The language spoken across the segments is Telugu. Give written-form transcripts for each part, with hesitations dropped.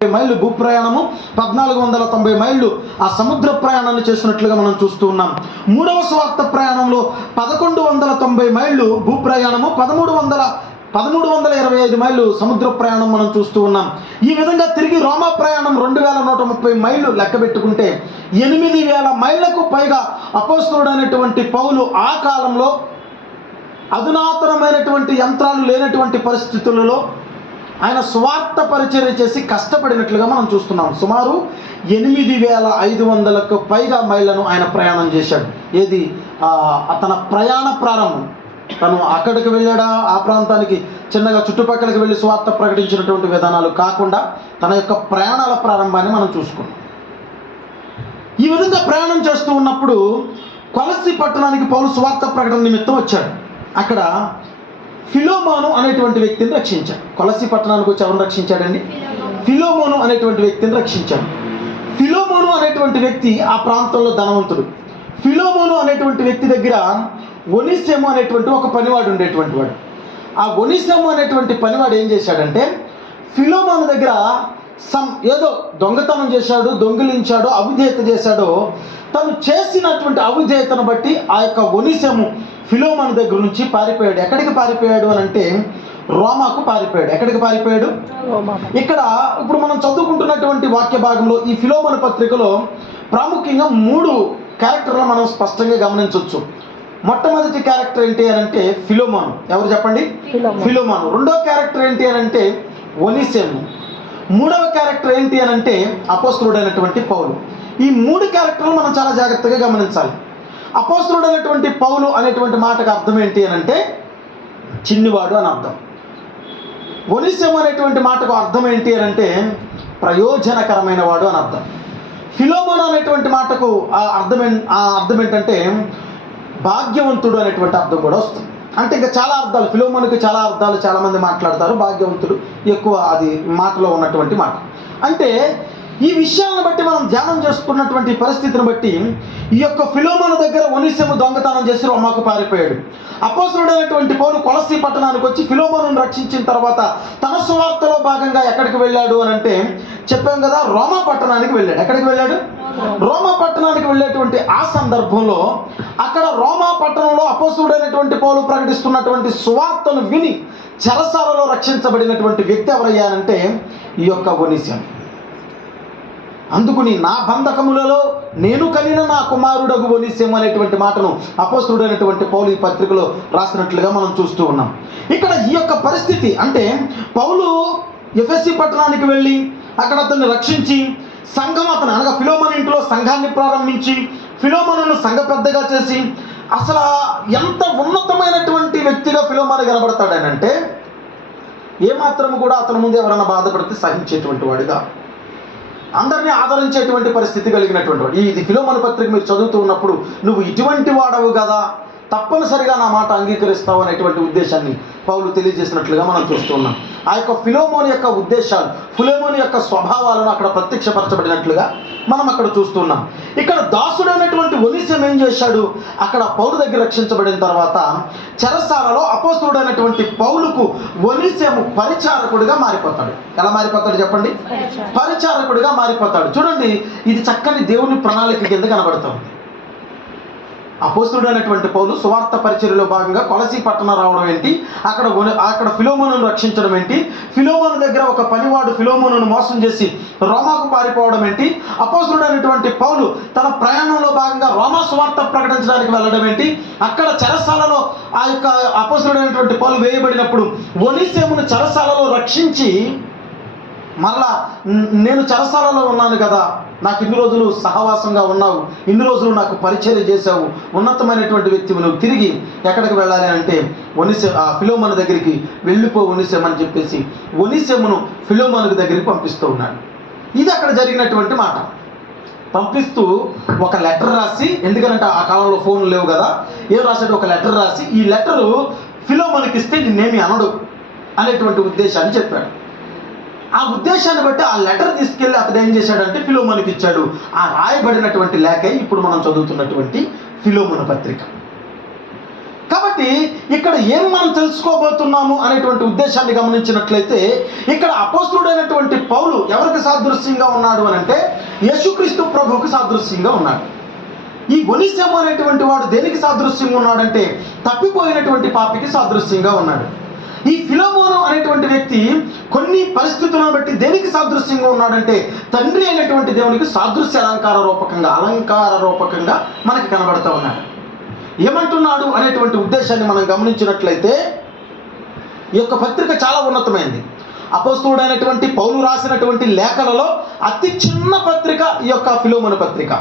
మైళ్ళు భూ ప్రయాణము, 1490 మైళ్ళు ఆ సముద్ర ప్రయాణాన్ని చేసినట్లుగా మనం చూస్తూ ఉన్నాం. మూడవ స్వార్థ ప్రయాణంలో 1190 మైళ్ళు భూ ప్రయాణము, 1325 మైళ్ళు సముద్ర ప్రయాణం మనం చూస్తూ ఉన్నాం. ఈ విధంగా తిరిగి రోమా ప్రయాణం 2130 మైళ్ళు లెక్క పెట్టుకుంటే 8000 మైళ్ళకు పైగా అపోస్తలుడైనటువంటి పౌలు ఆ కాలంలో అధునాతనమైనటువంటి యంత్రాలు లేనటువంటి పరిస్థితులలో ఆయన స్వార్థ పరిచర్య చేసి కష్టపడినట్లుగా మనం చూస్తున్నాం. సుమారు 8500కు పైగా మైళ్ళను ఆయన ప్రయాణం చేశాడు. ఏది తన ప్రయాణ ప్రారంభం, తను అక్కడికి వెళ్ళాడా ఆ ప్రాంతానికి చిన్నగా చుట్టుపక్కలకి వెళ్ళి స్వార్థ ప్రకటించినటువంటి విధానాలు కాకుండా తన యొక్క ప్రయాణాల ప్రారంభాన్ని మనం చూసుకున్నాం. ఈ విధంగా ప్రయాణం చేస్తూ ఉన్నప్పుడు కొలస్సీ పట్టణానికి పౌలు స్వార్థ ప్రకటన నిమిత్తం వచ్చాడు. అక్కడ ఫిలోమోను అనేటువంటి వ్యక్తిని రక్షించాడు. కొలస్సీ పట్టణానికి వచ్చి ఎవరిని రక్షించాడండి? ఫిలోమోను అనేటువంటి వ్యక్తిని రక్షించాడు. ఫిలోమోను అనేటువంటి వ్యక్తి ఆ ప్రాంతంలో ధనవంతుడు. ఫిలోమోను అనేటువంటి వ్యక్తి దగ్గర ఒనిసెము అనేటువంటి ఒక పనివాడు ఉండేటువంటి వాడు. ఆ ఒనిసెము అనేటువంటి పనివాడు ఏం చేశాడంటే ఫిలోమోను దగ్గర ఏదో దొంగతనం చేశాడు, దొంగిలించాడో, అవిధేయత చేశాడో. తను చేసినటువంటి అవిధేయతను బట్టి ఆ యొక్క ఒనిసెము ఫిలోమోను దగ్గర నుంచి పారిపోయాడు. ఎక్కడికి పారిపోయాడు అని అంటే రోమాకు పారిపోయాడు. ఎక్కడికి పారిపోయాడు? ఇక్కడ ఇప్పుడు మనం చదువుకుంటున్నటువంటి వాక్య భాగంలో ఈ ఫిలోమోను పత్రికలో ప్రాముఖ్యంగా 3 క్యారెక్టర్లు మనం స్పష్టంగా గమనించవచ్చు. మొట్టమొదటి క్యారెక్టర్ ఏంటి అని అంటే ఫిలోమోను. ఎవరు చెప్పండి? ఫిలోమోను. రెండో క్యారెక్టర్ ఏంటి అని అంటే ఒనిసెము. మూడవ క్యారెక్టర్ ఏంటి అని అంటే అపోస్తలుడైనటువంటి పౌలు. ఈ 3 క్యారెక్టర్లు మనం చాలా జాగ్రత్తగా గమనించాలి. అపోస్తలుడైనటువంటి పౌలు అనేటువంటి మాటకు అర్థం ఏంటి అని అంటే చిన్నివాడు అని అర్థం. ఒనిసెము అనేటువంటి మాటకు అర్థం ఏంటి అని అంటే ప్రయోజనకరమైన వాడు అని అర్థం. ఫిలోమోను అనేటువంటి మాటకు అర్థం ఏంటంటే భాగ్యవంతుడు అనేటువంటి అర్థం కూడా వస్తుంది. అంటే ఇంకా చాలా అర్థాలు, ఫిలోమోనుకి చాలా అర్థాలు చాలామంది మాట్లాడతారు. భాగ్యవంతుడు ఎక్కువ అది మాటలో ఉన్నటువంటి మాట. అంటే ఈ విషయాలను బట్టి మనం ధ్యానం చేసుకున్నటువంటి పరిస్థితిని బట్టి ఈ యొక్క ఫిలోమోను దగ్గర ఒనిసెము దొంగతనం చేసి రోమాకు పారిపోయాడు. అపోస్తలుడైనటువంటి పౌలు కొలస్సీ పట్టణానికి వచ్చి ఫిలోమోనును రక్షించిన తర్వాత తన సువార్తలో భాగంగా ఎక్కడికి వెళ్ళాడు అని అంటే చెప్పాం కదా, రోమా పట్టణానికి వెళ్ళాడు. ఎక్కడికి వెళ్ళాడు? రోమా పట్టణానికి వెళ్ళేటువంటి ఆ సందర్భంలో అక్కడ రోమా పట్టణంలో అపోస్తలుడైనటువంటి పౌలు ప్రకటిస్తున్నటువంటి సువార్తను విని చెరసాలలో రక్షించబడినటువంటి వ్యక్తి ఎవరయ్యారంటే ఈ యొక్క ఒనిసెము. అందుకుని నా బంధకములలో నేను కలిగిన నా కుమారుడగు ఒనిసెము అనేటువంటి మాటను అపోస్తలుడైనటువంటి పౌలు ఈ పత్రికలో రాసినట్లుగా మనం చూస్తూ ఉన్నాం. ఇక్కడ ఈ యొక్క పరిస్థితి అంటే పౌలు ఎఫెసీ పట్టణానికి వెళ్ళి అక్కడ అతన్ని రక్షించి సంఘం అనగా ఫిలోమోను ఇంట్లో సంఘాన్ని ప్రారంభించి ఫిలోమోనును సంఘ పెద్దగా చేసి అసలు ఎంత ఉన్నతమైనటువంటి వ్యక్తిగా ఫిలోమోను కనబడతాడనంటే ఏమాత్రము కూడా అతని ముందు ఎవరైనా బాధపడితే సహించేటువంటి వాడిగా, అందరినీ ఆదరించేటువంటి పరిస్థితి కలిగినటువంటి వాడు. ఇది ఫిలోమోను పత్రిక మీరు చదువుతూ ఉన్నప్పుడు నువ్వు ఇటువంటి వాడవు కదా, తప్పనిసరిగా నా మాట అంగీకరిస్తావు అనేటువంటి ఉద్దేశాన్ని పౌలు తెలియజేసినట్లుగా మనం చూస్తున్నాం. ఆ యొక్క ఫిలోమోను యొక్క ఉద్దేశాలు, ఫిలోమోను యొక్క స్వభావాలను అక్కడ ప్రత్యక్షపరచబడినట్లుగా మనం అక్కడ చూస్తున్నాం. ఇక్కడ దాసుడైనటువంటి ఒనిసెము ఏం చేశాడు? అక్కడ పౌలు దగ్గర రక్షించబడిన తర్వాత చెరసాలలో అపోస్తలుడైనటువంటి పౌలుకు ఒనిసెము పరిచారకుడిగా మారిపోతాడు. ఎలా మారిపోతాడు చెప్పండి? పరిచారకుడిగా మారిపోతాడు. చూడండి, ఇది చక్కని దేవుని ప్రణాళిక కింద కనబడుతుంది. అపోస్తలుడైనటువంటి పౌలు సువార్త పరిచర్యలో భాగంగా కొలస్సీ పట్టణం రావడం ఏంటి, అక్కడ ఫిలోమోనును రక్షించడం ఏంటి, ఫిలోమోను దగ్గర ఒక పనివాడు ఫిలోమోనును మోసం చేసి రోమాకు పారిపోవడం ఏంటి, అపోస్తలుడైనటువంటి పౌలు తన ప్రయాణంలో భాగంగా రోమా సువార్త ప్రకటించడానికి వెళ్ళడం ఏంటి, అక్కడ చెరసాలలో ఆ యొక్క అపోస్తలుడైనటువంటి పౌలు వేయబడినప్పుడు ఒనిసెమును చెరసాలలో రక్షించి మరలా నేను చెరసాలలో ఉన్నాను కదా, నాకు ఇన్ని రోజులు సహవాసంగా ఉన్నావు, ఇన్ని రోజులు నాకు పరిచర్య చేశావు, ఉన్నతమైనటువంటి వ్యక్తివి, నువ్వు తిరిగి ఎక్కడికి వెళ్ళాలి అంటే ఫిలోమోను దగ్గరికి వెళ్ళిపో ఒనిసెము అని చెప్పేసి ఒనిసెమును ఫిలోమోను దగ్గరికి పంపిస్తూ ఉన్నాడు. ఇది అక్కడ జరిగినటువంటి మాట. పంపిస్తూ ఒక లెటర్ రాసి, ఎందుకంటే ఆ కాలంలో ఫోన్లు లేవు కదా, ఏం రాశాడు? ఒక లెటర్ రాసి ఈ లెటరు ఫిలోమోనుకి ఇస్తే నిన్నేమి అనడు అనేటువంటి ఉద్దేశాన్ని చెప్పాడు. ఆ ఉద్దేశాన్ని బట్టి ఆ లెటర్ తీసుకెళ్ళి అతడు ఏం చేశాడంటే ఫిలోమోనుకి ఇచ్చాడు. ఆ రాయబడినటువంటి లేఖే ఇప్పుడు మనం చదువుతున్నటువంటి ఫిలోమోను పత్రిక. కాబట్టి కాబట్టి ఇక్కడ ఏం మనం తెలుసుకోబోతున్నాము అనేటువంటి ఉద్దేశాన్ని గమనించినట్లయితే, ఇక్కడ అపోస్తలుడైనటువంటి పౌలు ఎవరికి సాదృశ్యంగా ఉన్నాడు అని అంటే యేసుక్రీస్తు ప్రభువుకి సాదృశ్యంగా ఉన్నాడు. ఈ ఒనిసెము అనేటువంటి వాడు దేనికి సాదృశ్యంగా ఉన్నాడంటే తప్పిపోయినటువంటి పాపికి సాదృశ్యంగా ఉన్నాడు. ఈ ఫిలోమోను అనేటువంటి వ్యక్తి కొన్ని పరిస్థితులను బట్టి దేనికి సాదృశ్యంగా ఉన్నాడంటే తండ్రి అయినటువంటి దేవునికి సాదృశ్య అలంకార రూపకంగా మనకి కనబడుతూ ఉన్నాడు. ఏమంటున్నాడు అనేటువంటి ఉద్దేశాన్ని మనం గమనించినట్లయితే ఈ యొక్క పత్రిక చాలా ఉన్నతమైనది. అపోస్తలుడైనటువంటి పౌలు రాసినటువంటి లేఖలలో అతి చిన్న పత్రిక ఈ యొక్క ఫిలోమోను పత్రిక.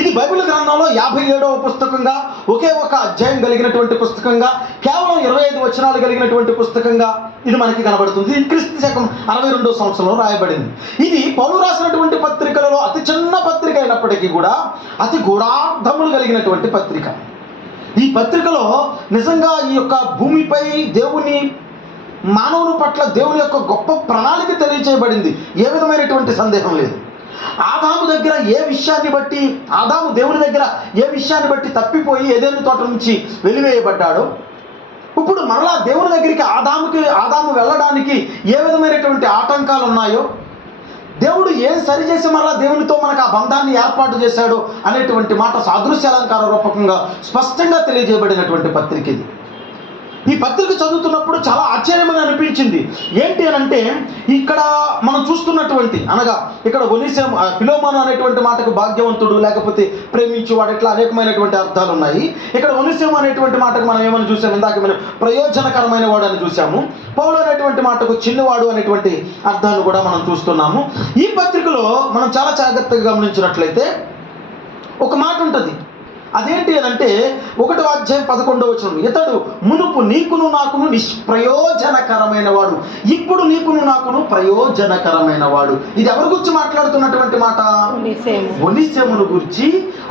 ఇది బైబిల్ గ్రంథంలో 57వ పుస్తకంగా, ఒకే ఒక అధ్యాయం కలిగినటువంటి పుస్తకంగా, కేవలం 25 వచనాలు కలిగినటువంటి పుస్తకంగా ఇది మనకి కనబడుతుంది. ఇది క్రీస్తు శకం 62వ సంవత్సరంలో రాయబడింది. ఇది పౌలు రాసినటువంటి పత్రికలలో అతి చిన్న పత్రిక అయినప్పటికీ కూడా అతి గూఢార్థములు కలిగినటువంటి పత్రిక. ఈ పత్రికలో నిజంగా ఈ యొక్క భూమిపై దేవుని మానవుని పట్ల దేవుని యొక్క గొప్ప ప్రణాళిక తెలియచేయబడింది. ఏ విధమైనటువంటి సందేహం లేదు. ఆదాము దగ్గర ఏ విషయాన్ని బట్టి, ఆదాము దేవుని దగ్గర ఏ విషయాన్ని బట్టి తప్పిపోయి ఏదెను తోట నుంచి వెలివేయబడ్డాడో, ఇప్పుడు మరలా దేవుని దగ్గరికి ఆదాము వెళ్ళడానికి ఏ విధమైనటువంటి ఆటంకాలు ఉన్నాయో, దేవుడు ఏం సరిచేసి మరలా దేవునితో మనకు ఆ బంధాన్ని ఏర్పాటు చేశాడు అనేటువంటి మాట సాదృశ్య అలంకార రూపకంగా స్పష్టంగా తెలియజేయబడినటువంటి పత్రిక ఇది. ఈ పత్రిక చదువుతున్నప్పుడు చాలా ఆశ్చర్యమని అనిపించింది. ఏంటి అని అంటే ఇక్కడ మనం చూస్తున్నటువంటి అనగా ఇక్కడ ఒనిసెము ఫిలోమోను అనేటువంటి మాటకు భాగ్యవంతుడు లేకపోతే ప్రేమించేవాడు ఇట్లా అనేకమైనటువంటి అర్థాలు ఉన్నాయి. ఇక్కడ ఒనిసెము అనేటువంటి మాటకు మనం ఏమని చూసాము, ఇందాక మనం ప్రయోజనకరమైన వాడు అని చూసాము. పౌలు అనేటువంటి మాటకు చిన్నవాడు అనేటువంటి అర్థాన్ని కూడా మనం చూస్తున్నాము. ఈ పత్రికలో మనం చాలా జాగ్రత్తగా గమనించినట్లయితే ఒక మాట ఉంటుంది. అదేంటి అని అంటే 1వ అధ్యాయం 11వ వచనం, ఇతడు మునుపు నీకును నాకును నిష్ప్రయోజనకరమైన వాడు, ఇప్పుడు నీకును నాకును ప్రయోజనకరమైన వాడు. ఇది ఎవరి గురించి మాట్లాడుతున్నటువంటి మాట? ఒనిసెమును గురించి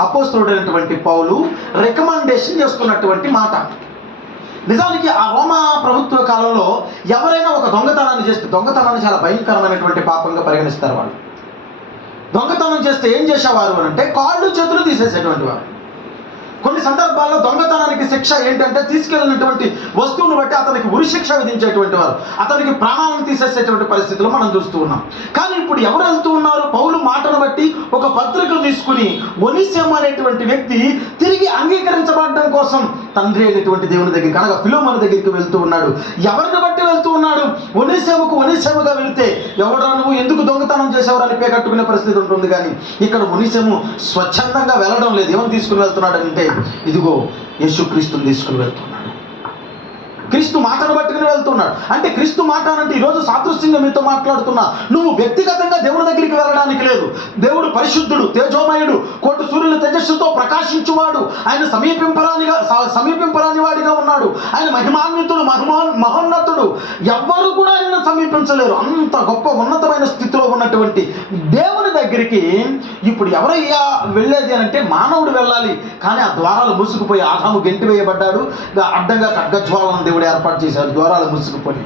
అపోస్తలుడైనటువంటి పౌలు రికమెండేషన్ చేస్తున్నటువంటి మాట. నిజానికి ఆ రోమా ప్రభుత్వ కాలంలో ఎవరైనా ఒక దొంగతనాన్ని చేస్తే, దొంగతనాన్ని చాలా భయంకరమైనటువంటి పాపంగా పరిగణిస్తారు వాళ్ళు. దొంగతనం చేస్తే ఏం చేసేవారు అని అంటే కాళ్ళు చేతులు తీసేసేటువంటి వారు. కొన్ని సందర్భాల్లో దొంగతనానికి శిక్ష ఏంటంటే తీసుకెళ్ళినటువంటి వస్తువును బట్టి అతనికి ఉరి శిక్ష విధించేటువంటి వారు, అతనికి ప్రాణాలను తీసేసేటువంటి పరిస్థితులు మనం చూస్తూ ఉన్నాం. కానీ ఇప్పుడు ఎవరు వెళ్తూ ఉన్నారు? పౌలు మాటను బట్టి ఒక పత్రికను తీసుకుని ఒనిసెము అనేటువంటి వ్యక్తి తిరిగి అంగీకరించబడడం కోసం తండ్రి అయినటువంటి దేవుని దగ్గరికి అనగా ఫిలోమోను దగ్గరికి వెళ్తూ ఉన్నాడు. ఎవరిని బట్టి వెళ్తూ ఉన్నాడు? ఒనిసెముగా వెళితే ఎవడరా నువ్వు ఎందుకు దొంగతనం చేసేవారు అని పేకట్టుకునే పరిస్థితి ఉంటుంది. కానీ ఇక్కడ ఒనిసెము స్వచ్ఛందంగా వెళ్ళడం లేదు. ఏమని తీసుకుని వెళ్తున్నాడంటే ఇదిగో యేసుక్రీస్తుని తీసుకుని వెళ్తున్నాడు. క్రీస్తు మాటను పట్టుకుని వెళ్తున్నాడు. అంటే క్రీస్తు మాట అంటే ఈరోజు సాదృశ్యంగా మీతో మాట్లాడుతున్నా, నువ్వు వ్యక్తిగతంగా దేవుని దగ్గరికి వెళ్ళడానికి లేదు. దేవుడు పరిశుద్ధుడు, తేజోమయుడు, కోటి సూర్యుల తేజస్సుతో ప్రకాశించువాడు. ఆయన సమీపింపరాని వాడిగా ఉన్నాడు. ఆయన మహిమాన్వితుడు, మహోన్నతుడు. ఎవ్వరు కూడా ఆయన సమీపించలేరు. అంత గొప్ప ఉన్నతమైన స్థితిలో ఉన్నటువంటి దేవుని దగ్గరికి ఇప్పుడు ఎవరయ్యా వెళ్ళేది అంటే మానవుడు వెళ్ళాలి. కానీ ఆ ద్వారాలు మూసుకుపోయి ఆదాము గెంటి వేయబడ్డాడు. అడ్డంగా ఖడ్గజ్వాలను దేవుడు ఏర్పాటు చేశాడు. ద్వారాలు మూసుకుపోయి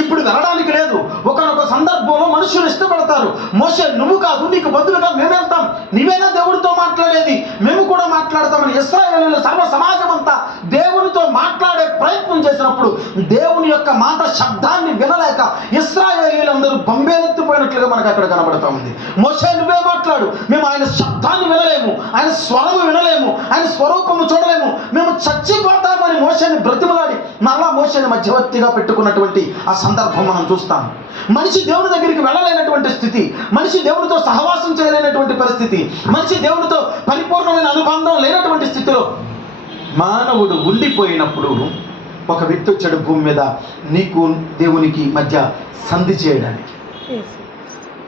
ఇప్పుడు వెళ్ళడానికి లేదు. ఒకనొక సందర్భంలో మనుషులు ఇష్టపడతారు. మోషే నువ్వు కాదు, నీకు బదులుగా మేము వెళ్తాం, నీవేనా దేవుడితో మాట్లాడేది, మేము కూడా మాట్లాడతామని ఇశ్రాయేలీయుల సర్వ సమాజం అంతా దేవునితో మాట్లాడే ప్రయత్నం చేసినప్పుడు దేవుని యొక్క మాట శబ్దాన్ని వినలేక ఇశ్రాయేలీయులందరూ బొంబేలెత్తిపోయినట్లుగా మనకు అక్కడ కనబడతా ఉంది. మోషే నువ్వే మాట్లాడు, మేము ఆయన శబ్దాన్ని వినలేము, ఆయన స్వరము వినలేము, ఆయన స్వరూపము చూడలేము, మేము చచ్చిపోతామని మోషేని బ్రతిమలాడి మరలా మోషేని మధ్యవర్తిగా పెట్టుకున్నటువంటి ఆ సందర్భం మనం చూస్తాం. మనిషి దేవుని దగ్గరికి వెళ్ళలేనటువంటి స్థితి, మనిషి దేవునితో సహవాసం చేయలేనటువంటి పరిస్థితి, మనిషి దేవునితో పరిపూర్ణమైన అనుబంధం లేనటువంటి స్థితిలో మానవుడు ఉండిపోయినప్పుడు ఒక వ్యక్తి వచ్చాడు భూమి మీద నీకు దేవునికి మధ్య సంధి చేయడానికి.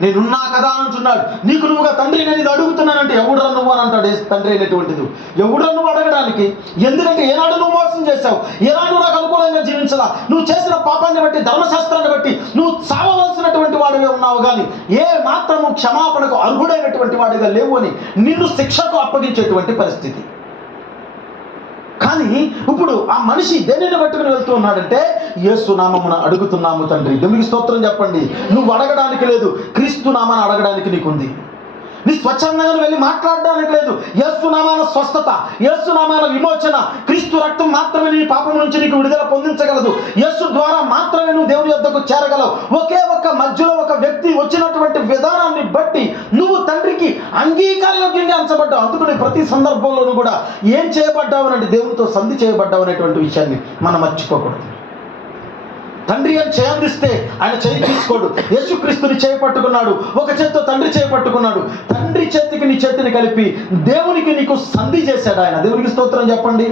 నేనున్నా కదా అంటున్నాడు. నీకు నువ్వుగా తండ్రి నేను ఇది అడుగుతున్నానంటే ఎవడురా నువ్వు అని అంటాడు తండ్రి అయినటువంటిది. ఎవడురా నువ్వు అడగడానికి? ఎందుకంటే ఏనాడు నువ్వు మోసం చేశావు, ఏనాడు నాకు అనుకూలంగా జీవించాలా, నువ్వు చేసిన పాపాన్ని బట్టి ధర్మశాస్త్రాన్ని బట్టి నువ్వు చావవలసినటువంటి వాడిగా ఉన్నావు, కానీ ఏ మాత్రము క్షమాపణకు అర్హుడైనటువంటి వాడిగా లేవు అని నిన్ను శిక్షకు అప్పగించేటువంటి పరిస్థితి. కానీ ఇప్పుడు ఆ మనిషి దేనిని పట్టుకుని వెళ్తూ ఉన్నాడంటే యేసు నామమున అడుగుతున్నాము తండ్రి. దేవునికి స్తోత్రం చెప్పండి. నువ్వు అడగడానికి లేదు, క్రీస్తు నామాన్ని అడగడానికి నీకుంది. నీ స్వచ్ఛందంగా వెళ్ళి మాట్లాడడానికి లేదు. యేసు నామాన స్వస్థత, యేసు నామాన విమోచన, క్రీస్తు రక్తం మాత్రమే నీ పాపం నుంచి నీకు విడుదల పొందించగలదు. యేసు ద్వారా మాత్రమే నువ్వు దేవుని యొద్దకు చేరగలవు. ఒకే ఒక్క మధ్యలో ఒక వ్యక్తి వచ్చినటువంటి విధానాన్ని బట్టి నువ్వు తండ్రికి అంగీకారయోగ్యంగా అంచబడ్డావు. అందుకని ప్రతి సందర్భంలోనూ కూడా ఏం చేయబడ్డావు అంటే దేవునితో సంధి చేయబడ్డావు అనేటువంటి విషయాన్ని మనం మర్చిపోకూడదు. తండ్రి అని చేయందిస్తే ఆయన చేయి తీసుకోడు. యేసుక్రీస్తుని చేయి పట్టుకున్నాడు, ఒక చేతితో తండ్రి చేయి పట్టుకున్నాడు. తండ్రి చేతికి నీ చేతిని కలిపి దేవునికి నీకు సంధి చేశాడు ఆయన. దేవునికి స్తోత్రం చెప్పండి.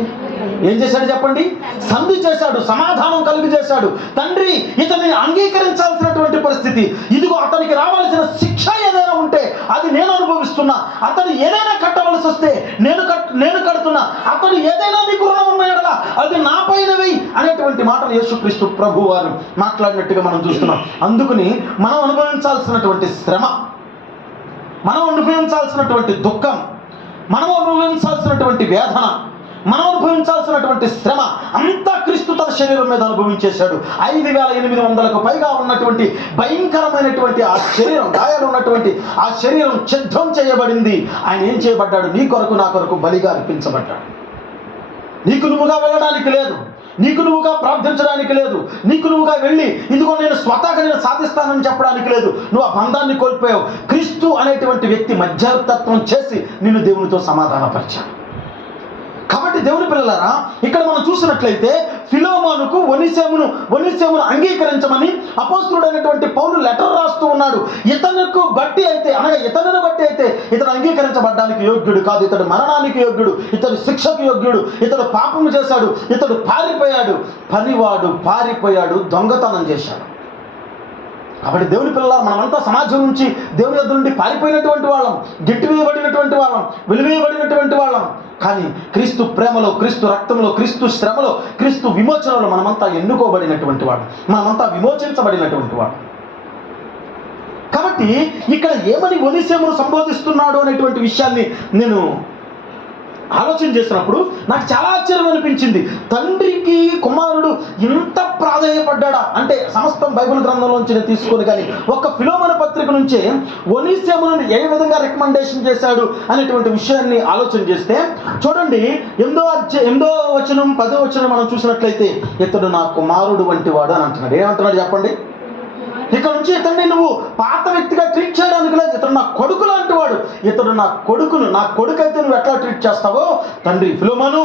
ఏం చేశాడు చెప్పండి? సంధి చేశాడు, సమాధానం కలుగు చేశాడు. తండ్రి ఇతన్ని అంగీకరించాల్సినటువంటి పరిస్థితి, ఇదిగో అతనికి రావాల్సిన శిక్ష ఏదైనా ఉంటే అది నేను అనుభవిస్తున్నా, అతను ఏదైనా కట్టవలసి వస్తే నేను కడుతున్నా, అతను ఏదైనా నీకు రుణం ఉన్నాయడలా అది నా పైన వెయ్యి అనేటువంటి మాటలు యేసుక్రీస్తు ప్రభు వారు మాట్లాడినట్టుగా మనం చూస్తున్నాం. అందుకని మనం అనుభవించాల్సినటువంటి శ్రమ, మనం అనుభవించాల్సినటువంటి దుఃఖం, మనం అనుభవించాల్సినటువంటి వేదన, మనం అనుభవించాల్సినటువంటి శ్రమ అంతా క్రీస్తు తన శరీరం మీద అనుభవించేశాడు. 5,800కు పైగా ఉన్నటువంటి భయంకరమైనటువంటి ఆ శరీరం, గాయాలు ఉన్నటువంటి ఆ శరీరం ఛిద్రం చేయబడింది. ఆయన ఏం చేయబడ్డాడు? నీ కొరకు నా కొరకు బలిగా అర్పించబడ్డాడు. నీకు నువ్వుగా వెళ్ళడానికి లేదు, నీకు నువ్వుగా ప్రార్థించడానికి లేదు, నీకు నువ్వుగా వెళ్ళి ఇదిగో నేను స్వతహాగా నేను సాధిస్తానని చెప్పడానికి లేదు. నువ్వు ఆ బంధాన్ని కోల్పోయావు. క్రీస్తు అనేటువంటి వ్యక్తి మధ్యవర్తత్వం చేసి నిన్ను దేవునితో సమాధానపరిచాడు. కాబట్టి దేవుని పిల్లలారా, ఇక్కడ మనం చూసినట్లయితే ఫిలోమోనుకు ఒనిసేమును అంగీకరించమని అపోస్తలుడైనటువంటి పౌలు లెటర్ రాస్తూ ఉన్నాడు. ఇతనిని బట్టి అయితే ఇతడు అంగీకరించబడ్డానికి యోగ్యుడు కాదు, ఇతడు మరణానికి యోగ్యుడు, ఇతడు శిక్షకు యోగ్యుడు, ఇతడు పాపము చేశాడు, ఇతడు పారిపోయాడు, పనివాడు పారిపోయాడు, దొంగతనం చేశాడు. కాబట్టి దేవుని పిల్లలారా, మనమంతా సమాజం నుంచి దేవుని యొద్ద నుండి పారిపోయినటువంటి వాళ్ళం, గెట్టివేయబడినటువంటి వాళ్ళం, వెలివేయబడినటువంటి వాళ్ళం. కానీ క్రీస్తు ప్రేమలో, క్రీస్తు రక్తంలో, క్రీస్తు శ్రమలో, క్రీస్తు విమోచనలో మనమంతా ఎన్నుకోబడినటువంటి వాడు, మనమంతా విమోచించబడినటువంటి వాడు. కాబట్టి ఇక్కడ ఏమని ఒనిసేమును సంబోధిస్తున్నాడు అనేటువంటి విషయాన్ని నేను ఆలోచన చేసినప్పుడు నాకు చాలా ఆశ్చర్యం అనిపించింది. తండ్రికి కుమారుడు ఇంత ప్రాధేయపడ్డా అంటే సమస్తం బైబిల్ గ్రంథంలోంచి నేను తీసుకొని, కానీ ఒక్క ఫిలోమోను పత్రిక నుంచే ఒనిసేమును ఏ విధంగా రికమెండేషన్ చేశాడు అనేటువంటి విషయాన్ని ఆలోచన చేస్తే చూడండి, 8వ వచనం 10వ వచనం మనం చూసినట్లయితే ఇతడు నా కుమారుడు వంటి వాడు అని అంటున్నాడు. ఏమంటున్నాడు చెప్పండి? ఇక్కడ నుంచి ఇతన్ని నువ్వు పాత వ్యక్తిగా ట్రీట్ చేయడానికి లేదు, ఇతడు నా కొడుకు లాంటి వాడు, ఇతడు నా కొడుకు అయితే నువ్వు ఎట్లా ట్రీట్ చేస్తావో తండ్రి ఫిలోమోను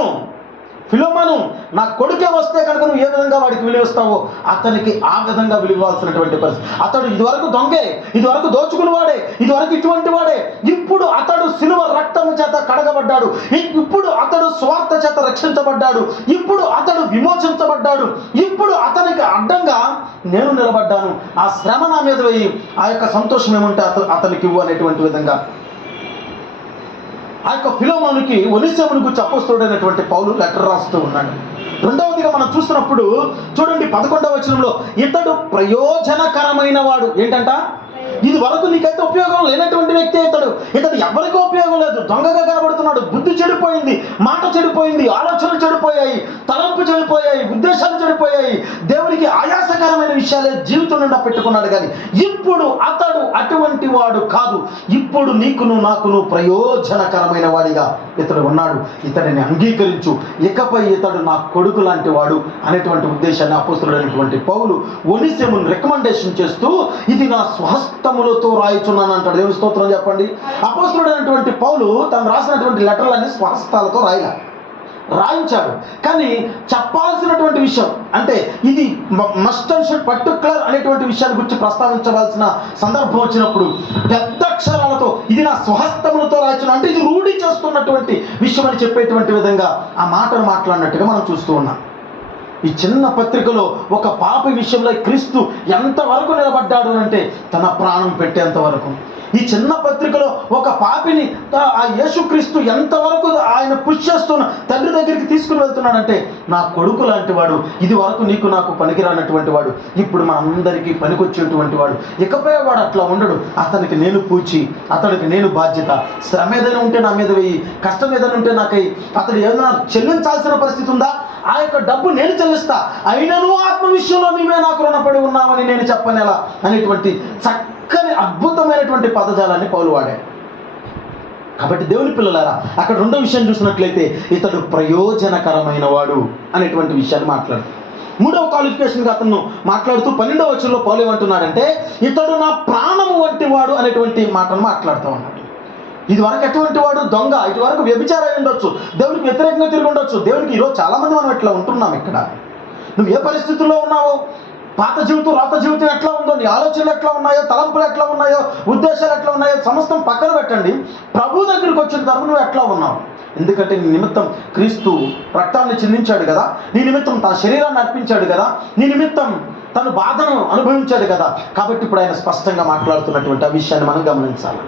నా కొడుకే వస్తే కనుక నువ్వు ఏ విధంగా వాడికి విలువిస్తావో అతనికి ఆ విధంగా విలువాల్సినటువంటి పరిస్థితి. అతడు ఇదివరకు దొంగే, ఇదివరకు దోచుకునివాడే, ఇదివరకు ఇటువంటి వాడే, ఇప్పుడు అతడు సిలువ రక్తము చేత కడగబడ్డాడు, ఇప్పుడు అతడు స్వార్థ చేత రక్షించబడ్డాడు, ఇప్పుడు అతడు విమోచించబడ్డాడు, ఇప్పుడు అతనికి అడ్డంగా నేను నిలబడ్డాను, ఆ శ్రమ నా మీద వేయి, ఆ యొక్క సంతోషం ఏముంటే అతనికి ఇవ్వు అనేటువంటి విధంగా ఆ యొక్క ఫిలోమోనుకి ఒనిసేమును గురించి అపోస్తలుడైనటువంటి పౌలు లెటర్ రాస్తూ ఉన్నాడు. రెండవదిగా మనం చూస్తున్నప్పుడు చూడండి 11వ వచనంలో ఇతడు ప్రయోజనకరమైన వాడు. ఏంటంట? ఇది వరకు నీకైతే ఉపయోగం లేనటువంటి వ్యక్తి ఇతడు ఎవరికీ ఉపయోగం లేదు, దొంగగా కనబడుతున్నాడు, బుద్ధి చెడిపోయింది, మాట చెడిపోయింది, ఆలోచనలు చెడిపోయాయి, తలంపు చెడిపోయాయి, ఉద్దేశాలు చెడిపోయాయి, దేవునికి ఆయాసకరమైన విషయాలే జీవితం నిండా పెట్టుకున్నాడు. కానీ ఇప్పుడు అతడు అటువంటి వాడు కాదు, ఇప్పుడు నీకును నాకును ప్రయోజనకరమైన వాడిగా ఇతడు ఉన్నాడు, ఇతడిని అంగీకరించు, ఇకపై ఇతడు నా కొడుకు లాంటి వాడు అనేటువంటి ఉద్దేశాన్ని అపోస్తలుడైనటువంటి పౌలు ఒనిసేమును రికమెండేషన్ చేస్తూ ఇది నా స్వహస్తములతో రాయిచున్నాను అంటాడు. దేవుని స్తోత్రం చెప్పండి. అపోస్తలుడైనటువంటి పౌలు తను రాసినటువంటి లెటర్లన్నీ స్వహస్తాలతో రాయించాడు. కానీ చెప్పాల్సినటువంటి విషయం అంటే ఇది మస్ట్ అండ్ షుడ్ పర్టిక్యులర్ అనేటువంటి విషయాన్ని గురించి ప్రస్తావించవలసిన సందర్భం వచ్చినప్పుడు పెద్ద అక్షరాలతో ఇది నా స్వహస్తములతో రాయించున్నా అంటే ఇది రూఢి చేస్తున్నటువంటి విషయం అని చెప్పేటువంటి విధంగా ఆ మాటను మాట్లాడినట్టుగా మనం చూస్తూ ఉన్నాం. ఈ చిన్న పత్రికలో ఒక పాపి విషయంలో క్రీస్తు ఎంతవరకు నిలబడ్డాడు అంటే తన ప్రాణం పెట్టేంత వరకు. ఈ చిన్న పత్రికలో ఒక పాపిని ఆ యేసుక్రీస్తు ఎంతవరకు ఆయన పుష్ చేస్తున్న తండ్రి దగ్గరికి తీసుకుని వెళ్తున్నాడంటే నా కొడుకు లాంటి వాడు, ఇది వరకు నీకు నాకు పనికిరానటువంటి వాడు, ఇప్పుడు మా అందరికీ పనికొచ్చేటువంటి వాడు, ఇకపై వాడు అట్లా ఉండడు, అతనికి నేను పూచి, అతనికి నేను బాధ్యత, శ్రమ ఏదైనా ఉంటే నా మీద వెయ్యి, కష్టం ఏదైనా ఉంటే నాకై, అతడు ఏదైనా చెల్లించాల్సిన పరిస్థితి ఉందా ఆ యొక్క డబ్బు నేను చెల్లిస్తా, అయినను ఆత్మ విషయంలో నీవే నాకు రుణపడి ఉన్నావని నేను చెప్పనేలా అనేటువంటి చక్కని అద్భుతమైనటువంటి పదజాలాన్ని పౌలు వాడాడు. కాబట్టి దేవుని పిల్లలారా, అక్కడ రెండో విషయం చూసినట్లయితే ఇతడు ప్రయోజనకరమైన వాడు అనేటువంటి విషయాన్ని మాట్లాడుతాడు. మూడవ క్వాలిఫికేషన్గా అతను మాట్లాడుతూ 12వ వచనంలో పౌలు ఏమంటున్నాడంటే ఇతడు నా ప్రాణము వంటి వాడు అనేటువంటి మాటను మాట్లాడుతూ ఉన్నాడు. ఇది వరకు ఎటువంటి వాడు? దొంగ, ఇటు వరకు వ్యభిచారం అయి ఉండొచ్చు, దేవునికి వ్యతిరేకంగా తిరిగి ఉండొచ్చు. దేవునికి ఈరోజు చాలామంది మనం ఇట్లా ఉంటున్నాం. ఇక్కడ నువ్వు ఏ పరిస్థితుల్లో ఉన్నావో, పాత జీవితం రాత జీవితం ఎట్లా ఉందో, నీ ఆలోచనలు ఎట్లా ఉన్నాయో, తలంపులు ఎట్లా ఉన్నాయో, ఉద్దేశాలు ఎట్లా ఉన్నాయో సమస్తం పక్కన పెట్టండి. ప్రభు దగ్గరికి వచ్చిన తర్వాత నువ్వు ఎట్లా ఉన్నావు? ఎందుకంటే నీ నిమిత్తం క్రీస్తు రక్తాన్ని చిందించాడు కదా, నీ నిమిత్తం తన శరీరాన్ని అర్పించాడు కదా, నీ నిమిత్తం తను బాధను అనుభవించాడు కదా. కాబట్టి ఇప్పుడు ఆయన స్పష్టంగా మాట్లాడుతున్నటువంటి ఆ విషయాన్ని మనం గమనించాలి.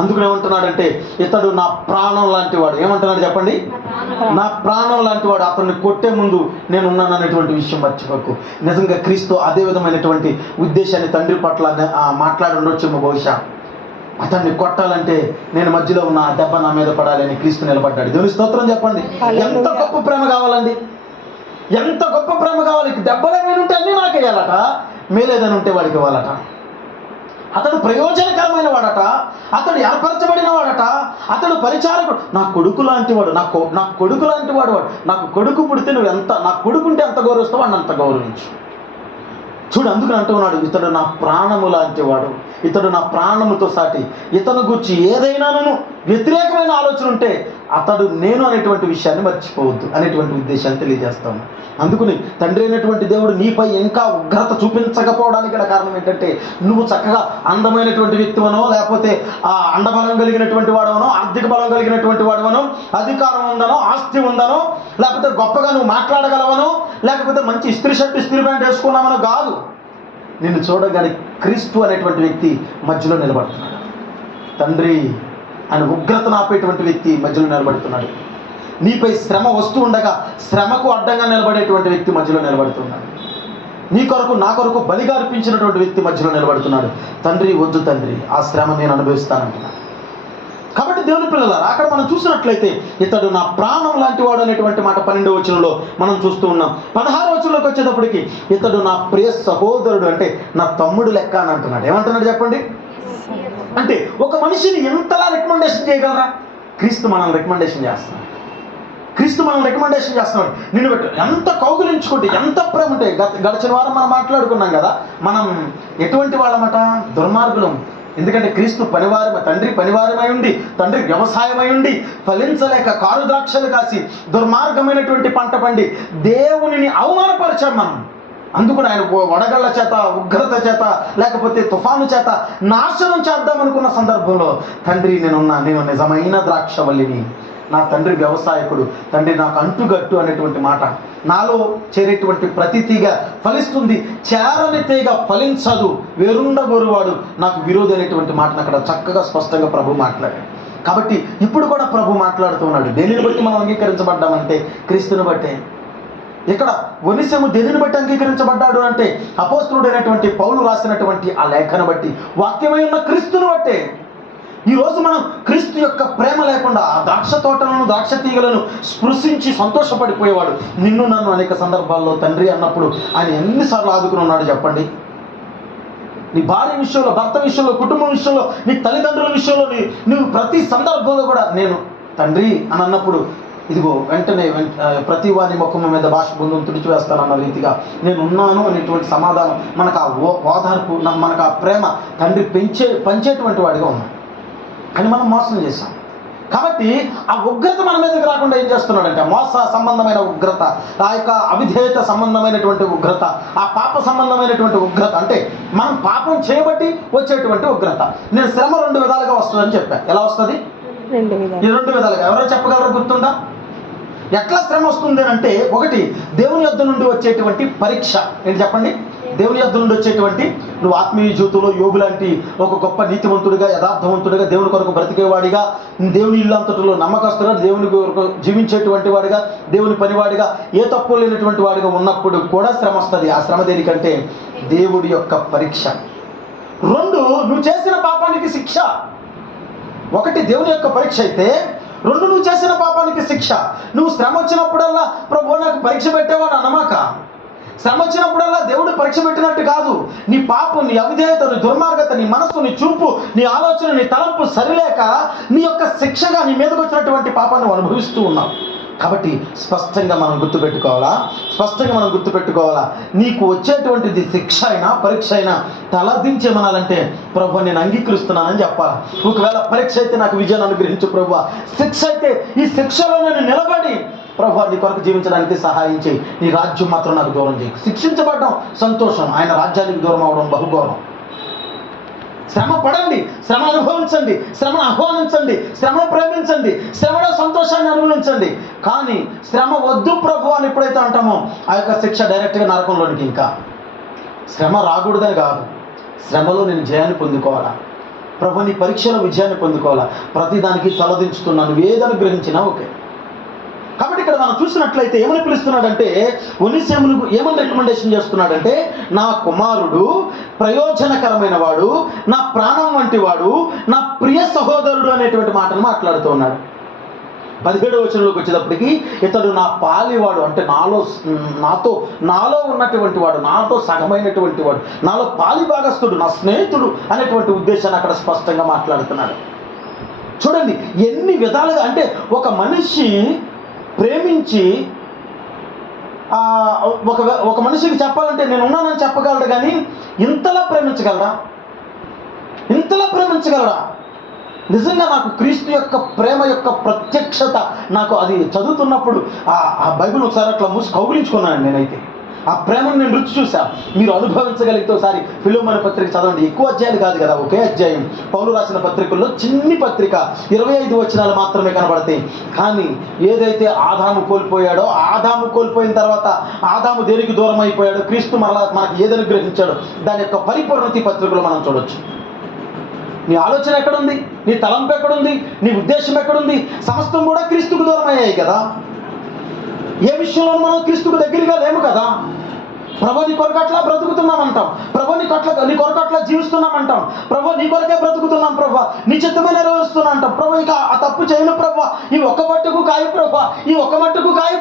అందుకని ఏమంటున్నాడంటే ఇతడు నా ప్రాణం లాంటి వాడు. ఏమంటున్నాడు చెప్పండి? నా ప్రాణం లాంటి వాడు. అతన్ని కొట్టే ముందు నేను ఉన్నాను అనేటువంటి విషయం మర్చిపోకు. నిజంగా క్రీస్తు అదే విధమైనటువంటి ఉద్దేశాన్ని తండ్రి పట్ల మాట్లాడి ఉండొచ్చేమో బహుశా. అతన్ని కొట్టాలంటే నేను మధ్యలో ఉన్న ఆ దెబ్బ నా మీద పడాలి అని క్రీస్తు నిలబడ్డాడు. దేవుని స్తోత్రం చెప్పండి. ఎంత గొప్ప ప్రేమ కావాలండి, ఎంత గొప్ప ప్రేమ కావాలి. దెబ్బలేమైనా ఉంటే అన్నీ నాకు వేయాలట, మేలేదని ఉంటే వాడికి ఇవ్వాలట. అతడు ప్రయోజనకరమైన వాడట, అతడు ఏర్పరచబడిన వాడట, అతడు పరిచారకుడు. నా కొడుకు లాంటి వాడు, నా కొడుకు లాంటి వాడు. నాకు కొడుకు పుడితే నువ్వు ఎంత, నా కొడుకుంటే ఎంత గౌరవిస్తావు వాడిని అంత గౌరవించు. చూడు, అందుకని అంటున్నాడు ఇతడు నా ప్రాణము లాంటి వాడు, ఇతడు నా ప్రాణముతో సాటి. ఇతను గురించి ఏదైనాను వ్యతిరేకమైన ఆలోచన ఉంటే అతడు నేను అనేటువంటి విషయాన్ని మర్చిపోవద్దు అనేటువంటి ఉద్దేశాన్ని తెలియజేస్తాను. అందుకని తండ్రి అయినటువంటి దేవుడు నీపై ఇంకా ఉగ్రత చూపించకపోవడానికి గల కారణం ఏంటంటే నువ్వు చక్కగా అందమైనటువంటి వ్యక్తివనో, లేకపోతే అండబలం కలిగినటువంటి వాడవనో, ఆర్థిక బలం కలిగినటువంటి వాడవనో, అధికారం ఉందనో, ఆస్తి ఉందనో, లేకపోతే గొప్పగా నువ్వు మాట్లాడగలవనో, లేకపోతే మంచి ఇస్త్రీ షర్ట్ ఇస్త్రీ ప్యాంట్ వేసుకున్నామనో కాదు. నిన్ను చూడగానే క్రీస్తు అనేటువంటి వ్యక్తి మధ్యలో నిలబడుతున్నాడు. తండ్రి ఆయన ఉగ్రతను ఆపేటువంటి వ్యక్తి మధ్యలో నిలబడుతున్నాడు. నీపై శ్రమ వస్తూ ఉండగా శ్రమకు అడ్డంగా నిలబడేటువంటి వ్యక్తి మధ్యలో నిలబడుతున్నాడు. నీ కొరకు నా కొరకు బలిగా అర్పించినటువంటి వ్యక్తి మధ్యలో నిలబడుతున్నాడు. తండ్రి వద్దు తండ్రి, ఆ శ్రమ నేను అనుభవిస్తానంటున్నాను. కాబట్టి దేవుని పిల్లలారా, అక్కడ మనం చూసినట్లయితే ఇతడు నా ప్రాణం లాంటి వాడు అనేటువంటి మాట 12వ వచనంలో మనం చూస్తూ ఉన్నాం. 16వ వచనంలోకి వచ్చేటప్పటికి ఇతడు నా ప్రియ సహోదరుడు, అంటే నా తమ్ముడు లెక్క అని అంటున్నాడు. ఏమంటున్నాడు చెప్పండి? అంటే ఒక మనిషిని ఎంతలా రికమెండేషన్ చేయగలరా? క్రీస్తు మనల్ని రికమెండేషన్ చేస్తున్నాడు. క్రీస్తు మనల్ని రికమెండేషన్ చేస్తున్నాడు. నిన్ను పెట్టు ఎంత కౌగులించుకుంటే, ఎంత ప్రేమ ఉంటే. గడిచిన వారం మనం మాట్లాడుకున్నాం కదా, మనం ఎటువంటి వాళ్ళమట? దుర్మార్గులం. ఎందుకంటే క్రీస్తు తండ్రి పనివారమై ఉండి, తండ్రి వ్యవసాయమై ఉండి, ఫలించలేక కారు ద్రాక్షలు కాసి దుర్మార్గమైనటువంటి పంట పండి దేవునిని అవమానపరిచాం మనం. అందుకని ఆయన వడగళ్ల చేత, ఉగ్రత చేత, లేకపోతే తుఫాను చేత నాశనం చేద్దామనుకున్న సందర్భంలో తండ్రి నేను నిజమైన ద్రాక్షవల్లిని, నా తండ్రి వ్యవసాయకుడు, తండ్రి నాకు అంటుగట్టు అనేటువంటి మాట. నాలో చేరేటువంటి ప్రతి తీగ ఫలిస్తుంది, చేరని తీగ ఫలించదు, వేరుండగోరువాడు నాకు విరోధి అనేటువంటి మాటను అక్కడ చక్కగా స్పష్టంగా ప్రభు మాట్లాడాడు. కాబట్టి ఇప్పుడు కూడా ప్రభు మాట్లాడుతున్నాడు. దేనిని బట్టి మనం అంగీకరించబడ్డామంటే క్రీస్తుని బట్టే. ఇక్కడ ఒనిసెము దేనిని బట్టి అంగీకరించబడ్డాడు అంటే అపోస్తలుడైనటువంటి పౌలు రాసినటువంటి ఆ లేఖను బట్టి, వాక్యమై ఉన్న క్రీస్తుని బట్టే. ఈరోజు మనం క్రీస్తు యొక్క ప్రేమ లేకుండా ఆ ద్రాక్ష తోటలను, ద్రాక్ష తీగలను స్పృశించి సంతోషపడిపోయేవాడు. నిన్ను నన్ను అనేక సందర్భాల్లో తండ్రి అన్నప్పుడు ఆయన ఎన్నిసార్లు ఆదుకుని ఉన్నాడు చెప్పండి. నీ భార్య విషయంలో, భర్త విషయంలో, కుటుంబం విషయంలో, నీ తల్లిదండ్రుల విషయంలో నువ్వు ప్రతి సందర్భంలో కూడా నేను తండ్రి అని అన్నప్పుడు ఇదిగో వెంటనే ప్రతి వారి ముఖం మీద భాష బృందం తుడిచివేస్తానన్న రీతిగా నేను ఉన్నాను అనేటువంటి సమాధానం, మనకు ఆ ఓదార్పు, మనకు ఆ ప్రేమ తండ్రి పంచేటువంటి వాడిగా ఉన్నాడు. కానీ మనం మోసం చేశాం. కాబట్టి ఆ ఉగ్రత మన మీదకి రాకుండా ఏం చేస్తున్నాడంటే మోస సంబంధమైన ఉగ్రత, ఆ యొక్క అవిధేయత సంబంధమైనటువంటి ఉగ్రత, ఆ పాప సంబంధమైనటువంటి ఉగ్రత, అంటే మనం పాపం చేయబట్టి వచ్చేటువంటి ఉగ్రత. నేను శ్రమ 2 విధాలుగా వస్తుందని చెప్పాను. ఎలా వస్తుంది? 2 విధాలుగా. ఎవరో చెప్పగలరు? గుర్తుందా? ఎట్లా శ్రమ వస్తుంది అంటే, ఒకటి దేవుని యొద్ద నుండి వచ్చేటువంటి పరీక్ష. ఏంటి చెప్పండి? దేవుని యొద్ద నుండి వచ్చేటువంటి, నువ్వు ఆత్మీయ జీవితంలో యోబు లాంటి ఒక గొప్ప నీతివంతుడిగా, యథార్థవంతుడిగా, దేవుని కొరకు బ్రతికేవాడిగా, దేవుని ఇల్లు అంతటిలో నమ్మకస్తుగా, దేవుని కొరకు జీవించేటువంటి వాడిగా, దేవుని పనివాడిగా, ఏ తప్పు లేనటువంటి వాడిగా ఉన్నప్పుడు కూడా శ్రమ వస్తుంది. ఆ శ్రమ దేనికంటే దేవుడి యొక్క పరీక్ష. 2, నువ్వు చేసిన పాపానికి శిక్ష. 1 దేవుని యొక్క పరీక్ష అయితే, 2 నువ్వు చేసిన పాపానికి శిక్ష. నువ్వు శ్రమ వచ్చినప్పుడల్లా ప్రభు నాకు పరీక్ష పెట్టేవాడు అనమాక. శ్రమ వచ్చినప్పుడల్లా దేవుడు పరీక్ష పెట్టినట్టు కాదు. నీ పాపం, నీ అవిధేయత, నీ దుర్మార్గత, నీ మనస్సు, నీ చూపు, నీ ఆలోచన, నీ తలంపు సరిలేక నీ యొక్క శిక్షగా నీ మీదకి వచ్చినటువంటి పాపాన్ని నువ్వు అనుభవిస్తూ ఉన్నావు. కాబట్టి స్పష్టంగా మనం గుర్తుపెట్టుకోవాలా నీకు వచ్చేటువంటిది శిక్ష అయినా పరీక్ష అయినా తలదించేమనాలంటే ప్రభు నేను అంగీకరిస్తున్నానని చెప్పాలి. ఒకవేళ పరీక్ష అయితే నాకు విజయాన్ని అనుగ్రహించు ప్రభు, శిక్ష అయితే ఈ శిక్షలో నేను నిలబడి ప్రభు నీ కొరకు జీవించడానికి సహాయం చేయి, నీ రాజ్యం మాత్రం నాకు దూరం చేయి. శిక్షించబడడం సంతోషం, ఆయన రాజ్యానికి దూరం అవడం బహుఘోరం. శ్రమ పడండి, శ్రమ అనుభవించండి, శ్రమను ఆహ్వానించండి, శ్రమను ప్రేమించండి, శ్రమలో సంతోషాన్ని అనుభవించండి. కానీ శ్రమ వద్దు ప్రభు అని ఎప్పుడైతే అంటామో ఆ యొక్క శిక్ష డైరెక్ట్గా నరకంలోనికి. ఇంకా శ్రమ రాకూడదని కాదు, శ్రమలో నేను జయాన్ని పొందుకోవాలా ప్రభు, నీ పరీక్షలో విజయాన్ని పొందుకోవాలా. ప్రతిదానికి తలదించుతున్నాను, ఏదని గ్రహించినా ఓకే. కాబట్టి ఇక్కడ మనం చూసినట్లయితే ఏమని పిలుస్తున్నాడంటే, ఒనేసిమును ఏమని రికమెండేషన్ చేస్తున్నాడంటే, నా కుమారుడు, ప్రయోజనకరమైన వాడు, నా ప్రాణం వంటి వాడు, నా ప్రియ సహోదరుడు అనేటువంటి మాటను మాట్లాడుతూ ఉన్నాడు. 17వ వచనంలోకి వచ్చేటప్పటికి ఇతడు నా పాలివాడు, అంటే నాలో ఉన్నటువంటి వాడు, నాతో సగమైనటువంటి వాడు, నాలో పాలి భాగస్థుడు, నా స్నేహితుడు అనేటువంటి ఉద్దేశాన్ని అక్కడ స్పష్టంగా మాట్లాడుతున్నాడు. చూడండి ఎన్ని విధాలుగా, అంటే ఒక మనిషి ప్రేమించి ఒక మనిషికి చెప్పాలంటే నేను ఉన్నానని చెప్పగలడు, కానీ ఇంతలా ప్రేమించగలరా? నిజంగా నాకు క్రీస్తు యొక్క ప్రేమ యొక్క ప్రత్యక్షత నాకు అది చదువుతున్నప్పుడు ఆ బైబిల్ ఒకసారి అట్లా మూసి కౌగిలించుకున్నాను. నేనైతే ఆ ప్రేమను నేను రుచి చూశాను. మీరు అనుభవించగలిగితే ఒకసారి ఫిలోమోను పత్రిక చదవండి. ఎక్కువ అధ్యాయాలు కాదు కదా, ఒకే అధ్యాయం. పౌలు రాసిన పత్రికల్లో చిన్ని పత్రిక, 25 వచనాలు మాత్రమే కనబడతాయి. కానీ ఏదైతే ఆదాము కోల్పోయాడో, ఆదాము కోల్పోయిన తర్వాత ఆదాము దేనికి దూరం అయిపోయాడో, క్రీస్తు మనకి ఏదని గ్రహించాడో దాని యొక్క పరిపూర్ణత పత్రికలో మనం చూడొచ్చు. నీ ఆలోచన ఎక్కడుంది? నీ తలంపు ఎక్కడుంది? నీ ఉద్దేశం ఎక్కడుంది? సమస్తం కూడా క్రీస్తుకు దూరం అయ్యాయి కదా. ఏ విషయంలో మనం క్రీస్తుకు దగ్గరగా లేము కదా. ప్రభు నీ కొరకు అట్లా బ్రతుకుతున్నామంటాం, ప్రభు నీ కొరకు అట్లా జీవిస్తున్నామంటాం, ప్రభు నీ కొరకే బ్రతుకుతున్నాం, ప్రభు నీ చిత్తమే నెరవేరుస్తున్నా అంటాం. ప్రభు ఇక ఆ తప్పు చేయను ప్రభు, ఈ ఒక్క మట్టుకు కాయి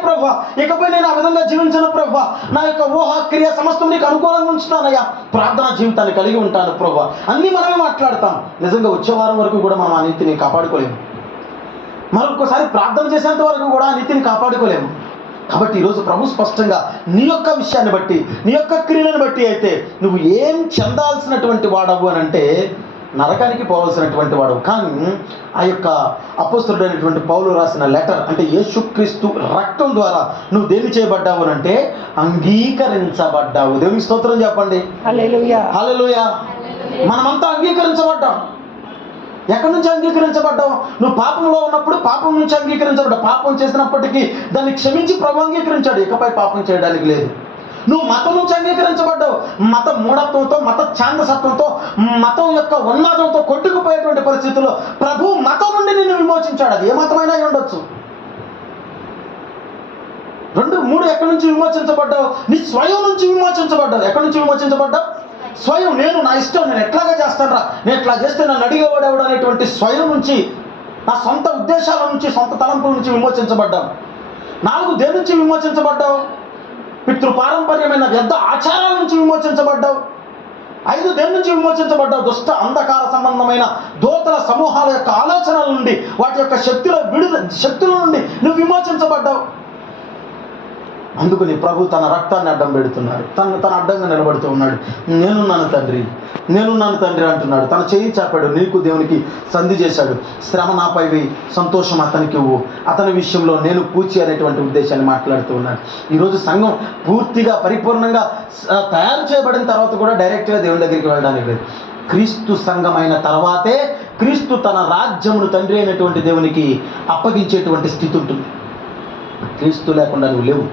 ప్రభు, ఇకపై నేను ఆ విధంగా జీవించను ప్రభు, నా యొక్క ఊహ క్రియ సమస్తం నీకు అనుకూలంగా ఉంచుతానయ్యా, ప్రార్థనా జీవితాన్ని కలిగి ఉంటాను ప్రభు, అన్నీ మనమే మాట్లాడతాం. నిజంగా వచ్చే వారం వరకు కూడా మనం ఆ నీతిని కాపాడుకోలేము, మరొకసారి ప్రార్థన చేసేంత వరకు కూడా ఆ నీతిని కాపాడుకోలేము. కాబట్టి ఈరోజు ప్రభు స్పష్టంగా నీ యొక్క విషయాన్ని బట్టి, నీ యొక్క క్రియలను బట్టి అయితే నువ్వు ఏం చెందాల్సినటువంటి వాడవు అని అంటే నరకానికి పోవాల్సినటువంటి వాడవు. కానీ ఆ యొక్క అపోస్తలుడైనటువంటి పౌలు రాసిన లెటర్, అంటే యేసుక్రీస్తు రక్తం ద్వారా నువ్వు దేన్ని చేయబడ్డావు అని అంటే అంగీకరించబడ్డావు. దేవునికి స్తోత్రం చెప్పండి. హల్లెలూయా, హల్లెలూయా. మనమంతా అంగీకరించబడ్డాం. ఎక్కడి నుంచి అంగీకరించబడ్డావు? నువ్వు పాపంలో ఉన్నప్పుడు పాపం నుంచి అంగీకరించబడ్డావు. పాపం చేసినప్పటికీ దాన్ని క్షమించి ప్రభు అంగీకరించాడు, ఇకపై పాపం చేయడానికి లేదు. నువ్వు మతం నుంచి అంగీకరించబడ్డావు. మత మూఢత్వంతో, మత ఛాందసత్వంతో, మతం యొక్క ఉన్మాదంతో కొట్టుకుపోయేటువంటి పరిస్థితుల్లో ప్రభు మతం నుండి నిన్ను విమోచించాడు. అది ఏ మతమైనా అయి ఉండొచ్చు. 2, 3 ఎక్కడి నుంచి విమోచించబడ్డావు? నీ స్వయం నుంచి విమోచించబడ్డావు. ఎక్కడి నుంచి విమోచించబడ్డావు? స్వయం. నేను నా ఇష్టం, నేను ఎట్లాగా చేస్తాను, నేను ఎట్లా చేస్తే నన్ను అడిగేవాడేవాడు అనేటువంటి స్వయం నుంచి, నా సొంత ఉద్దేశాల నుంచి, సొంత తలంపుల నుంచి విమోచించబడ్డావు. 4 దేని నుంచి విమోచించబడ్డావు? పితృపారంపర్యమైన వ్యర్థ ఆచారాల నుంచి విమోచించబడ్డావు. 5 దేని నుంచి విమోచించబడ్డావు? దుష్ట అంధకార సంబంధమైన దోతల సమూహాల యొక్క ఆలోచనల నుండి, వాటి యొక్క శక్తుల నుండి నువ్వు విమోచించబడ్డావు. అందుకని ప్రభు తన రక్తాన్ని అడ్డం పెడుతున్నాడు, తన అడ్డంగా నిలబడుతూ ఉన్నాడు. నేనున్నాను తండ్రి అంటున్నాడు. తన చేయి చాపాడు, నీకు దేవునికి సంధి చేశాడు. శ్రమ నాపై సంతోషం అతనికి ఇవ్వు, అతని విషయంలో నేను పూచి అనేటువంటి ఉద్దేశాన్ని మాట్లాడుతూ ఉన్నాడు. ఈరోజు సంఘం పూర్తిగా పరిపూర్ణంగా తయారు చేయబడిన తర్వాత కూడా డైరెక్ట్గా దేవుని దగ్గరికి వెళ్ళడానికి లేదు. క్రీస్తు సంఘమైన తర్వాతే క్రీస్తు తన రాజ్యమును తండ్రి అయినటువంటి దేవునికి అప్పగించేటువంటి స్థితి ఉంటుంది. క్రీస్తు లేకుండా నువ్వు లేవు,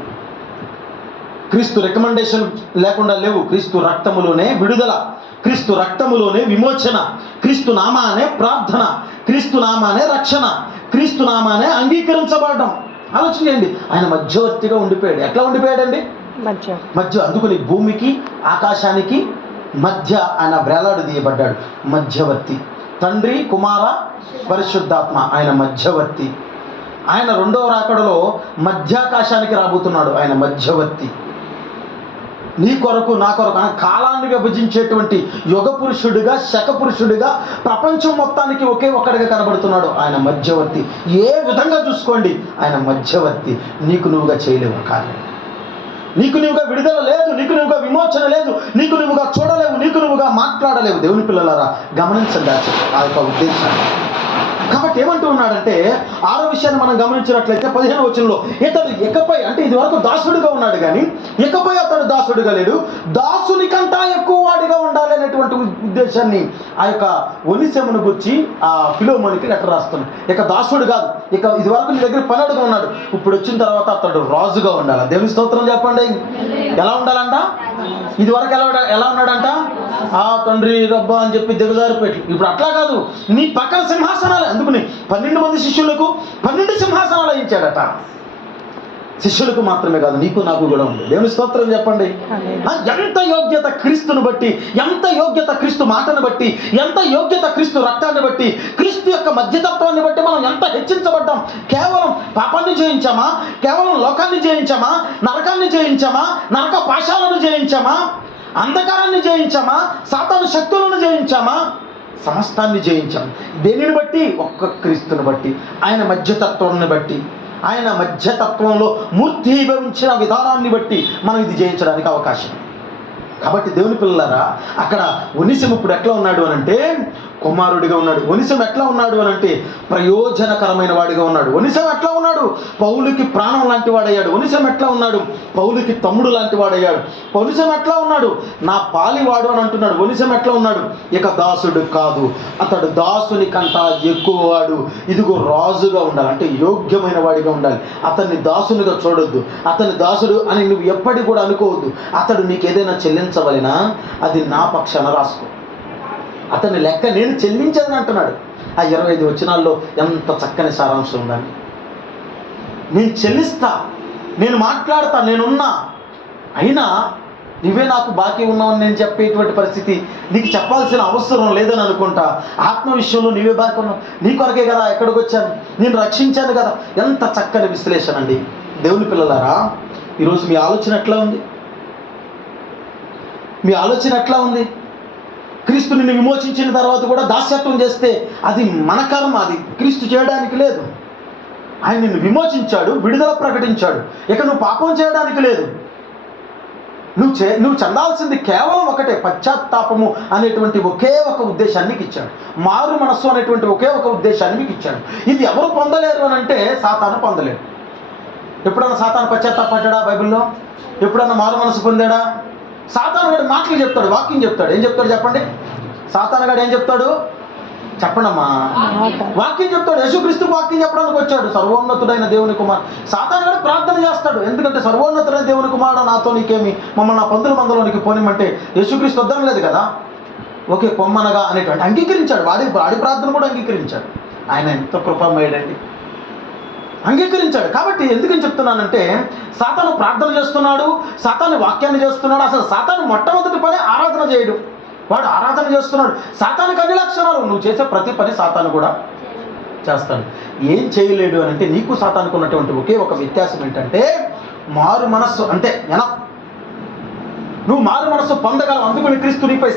క్రీస్తు రికమెండేషన్ లేకుండా లేవు. క్రీస్తు రక్తములోనే విడుదల, క్రీస్తు రక్తములోనే విమోచన, క్రీస్తు నామానే ప్రార్థన, క్రీస్తు నామానే రక్షణ, క్రీస్తు నామానే అంగీకరించబడడం. ఆలోచన చేయండి. ఆయన మధ్యవర్తిగా ఉండిపోయాడు. ఎట్లా ఉండిపోయాడండి? మధ్య. అందుకని భూమికి ఆకాశానికి మధ్య ఆయన వేలాడదీయబడ్డాడు. మధ్యవర్తి. తండ్రి, కుమార, పరిశుద్ధాత్మ, ఆయన మధ్యవర్తి. ఆయన 2వ రాకడలో మధ్యాకాశానికి రాబోతున్నాడు. ఆయన మధ్యవర్తి. నీ కొరకు నా కొరకు కాలాన్ని విభజించేటువంటి యుగ పురుషుడిగా, శక పురుషుడిగా, ప్రపంచం మొత్తానికి ఒకే ఒక్కడిగా కనబడుతున్నాడు. ఆయన మధ్యవర్తి. ఏ విధంగా చూసుకోండి, ఆయన మధ్యవర్తి. నీకు నువ్వుగా చేయలేవు కార్యం, నీకు నువ్వుగా విడుదల లేదు, నీకు నువ్వుగా విమోచన లేదు, నీకు నువ్వుగా చూడలేవు, నీకు నువ్వుగా మాట్లాడలేవు. దేవుని పిల్లలారా, గమనించండి ఆ యొక్క ఉద్దేశాన్ని. కాబట్టి ఏమంటూ ఉన్నాడంటే, 6వ విషయాన్ని మనం గమనించినట్లయితే 15వ వచనంలో, ఇతడు ఇకపై, అంటే ఇది వరకు దాసుడిగా ఉన్నాడు కానీ ఇకపై అతడు దాసుడిగా లేడు, దాసునికంటా ఎక్కువ వాడిగా ఉండాలి అనేటువంటి ఉద్దేశాన్ని ఆ యొక్క ఒనిసెమును గురించి ఆ ఫిలోమోనికి లెటర్ రాస్తున్నాడు. ఇక దాసుడు కాదు, ఇక ఇది వరకు నీ దగ్గర పనుడుగా ఉన్నాడు, ఇప్పుడు వచ్చిన తర్వాత అతడు రాజుగా ఉండాలి. దేవుని స్తోత్రం చెప్పండి. ఎలా ఉండాలంట? ఇది వరకు ఎలా ఉన్నాడంట? ఆ తండ్రి రబ్బా అని చెప్పి దిగజారిపెట్టి, ఇప్పుడు అట్లా కాదు, నీ పక్కన సింహాసనాలు. అందుకని 12 మంది శిష్యులకు 12 సింహాసనాలు ఇచ్చాడట. శిష్యులకు మాత్రమే కాదు, నీకు నాకు కూడా ఉంది. దేవుని స్తోత్రం చెప్పండి. ఎంత యోగ్యత క్రీస్తుని బట్టి, ఎంత యోగ్యత క్రీస్తు మాటను బట్టి, ఎంత యోగ్యత క్రీస్తు రక్తాన్ని బట్టి, క్రీస్తు యొక్క మధ్యతత్వాన్ని బట్టి మనం ఎంత హెచ్చించబడ్డాం. కేవలం పాపాన్ని జయించామా? కేవలం లోకాన్ని జయించామా? నరకాన్ని జయించామా? నరక పాశాలను జయించామా? అంధకారాన్ని జయించామా? సాతాను శక్తులను జయించామా? సమస్తాన్ని జయించాం. దేనిని బట్టి? ఒక్క క్రీస్తుని బట్టి, ఆయన మధ్యతత్వాన్ని బట్టి, ఆయన మధ్యతత్వంలో మూర్తీభవించిన విధానాన్ని బట్టి మనం ఇది జయించడానికి అవకాశం. కాబట్టి దేవుని పిల్లలారా, అక్కడ ఒనిసెము ఇప్పుడు ఎట్లా ఉన్నాడు అనంటే కుమారుడిగా ఉన్నాడు. ఒనిసెము ఎట్లా ఉన్నాడు అనంటే ప్రయోజనకరమైన వాడిగా ఉన్నాడు. ఒనిసెము ఎట్లా ఉన్నాడు? పౌలుకి ప్రాణం లాంటి వాడయ్యాడు. ఒనిసెము ఎట్లా ఉన్నాడు? పౌలుకి తమ్ముడు లాంటి వాడయ్యాడు. ఒనిసెము ఎట్లా ఉన్నాడు? నా పాలివాడు అని అంటున్నాడు. ఒనిసెము ఎట్లా ఉన్నాడు? ఇక దాసుడు కాదు, అతడు దాసుని కంటా ఎక్కువ వాడు. ఇదిగో రాజుగా ఉండాలి, అంటే యోగ్యమైన వాడిగా ఉండాలి. అతన్ని దాసునిగా చూడొద్దు, అతని దాసుడు అని నువ్వు ఎప్పటికి కూడా అనుకోవద్దు. అతడు నీకు ఏదైనా చెల్లించవలెనా, అది నా పక్షాన రాసుకో. అతని లెక్క నేను చెల్లించాలని అంటున్నాడు. ఆ 25 వచనాల్లో ఎంత చక్కని సారాంశం ఉందండి. నేను చెల్లిస్తా, నేను మాట్లాడతా, నేనున్నా, అయినా నువ్వే నాకు బాకీ ఉన్నావని నేను చెప్పేటువంటి పరిస్థితి నీకు చెప్పాల్సిన అవసరం లేదని అనుకుంటా. ఆత్మ విషయంలో నీవే బాకీ ఉన్నావు, నీ కొరకే కదా ఎక్కడికి వచ్చాను, నేను రక్షించాను కదా. ఎంత చక్కని విశ్లేషణ అండి. దేవుని పిల్లలారా, ఈరోజు మీ ఆలోచన ఎట్లా ఉంది? మీ ఆలోచన ఎట్లా ఉంది? క్రీస్తు నిన్ను విమోచించిన తర్వాత కూడా దాస్యత్వం చేస్తే అది మన కర్మ, అది క్రీస్తు చేయడానికి లేదు. ఆయన నిన్ను విమోచించాడు, విడుదల ప్రకటించాడు. ఇక నువ్వు పాపం చేయడానికి లేదు. నువ్వు చెందాల్సింది కేవలం ఒకటే, పశ్చాత్తాపము అనేటువంటి ఒకే ఒక ఉద్దేశాన్ని మీకు ఇచ్చాడు. మారు మనస్సు అనేటువంటి ఒకే ఒక ఉద్దేశాన్ని మీకు ఇచ్చాడు. ఇది ఎవరు పొందలేరు అని అంటే సాతాను పొందలేరు. ఎప్పుడన్నా సాతాను పశ్చాత్తాపడ్డా బైబిల్లో? ఎప్పుడన్నా మారు మనసు పొందాడా? సాతాను గారు మాటలు చెప్తాడు, వాక్యం చెప్తాడు. ఏం చెప్తాడు చెప్పండి? సాతాను గారు ఏం చెప్తాడు చెప్పండమ్మా? వాక్యం చెప్తాడు. యేసుక్రీస్తు వాక్యం చెప్పడానికి వచ్చాడు, సర్వోన్నతుడైన దేవుని కుమారుడు. సాతాను గారు ప్రార్థన చేస్తాడు, ఎందుకంటే సర్వోన్నతుడైన దేవుని కుమారుడు నాతో నీకేమి, మమ్మల్ని నా పందుల మందలోనికి పోనిమంటే యేసుక్రీస్తు వద్దరం లేదు కదా. ఓకే పొమ్మనగా అనేటువంటి అంగీకరించాడు. వాడి ప్రార్థన కూడా అంగీకరించాడు. ఆయన ఎంత కృపమయుడండి, అంగీకరించాడు. కాబట్టి ఎందుకని చెప్తున్నానంటే, సాతాను ప్రార్థన చేస్తున్నాడు, సాతాను వాక్యాన్ని చేస్తున్నాడు. అసలు సాతాను మొట్టమొదటి పని ఆరాధన చేయడు. వాడు ఆరాధన చేస్తున్నాడు. సాతానుకి అన్ని లక్షణాలు, నువ్వు చేసే ప్రతి పని సాతాను కూడా చేస్తాడు. ఏం చేయలేడు అని అంటే, నీకు సాతానుకు ఉన్నటువంటి ఒకే ఒక వ్యత్యాసం ఏంటంటే మారు మనస్సు. అంతే, ఎనఫ్. నువ్వు మారు మనస్సు పొందగలవు, అందుకని క్రీస్తు నీపై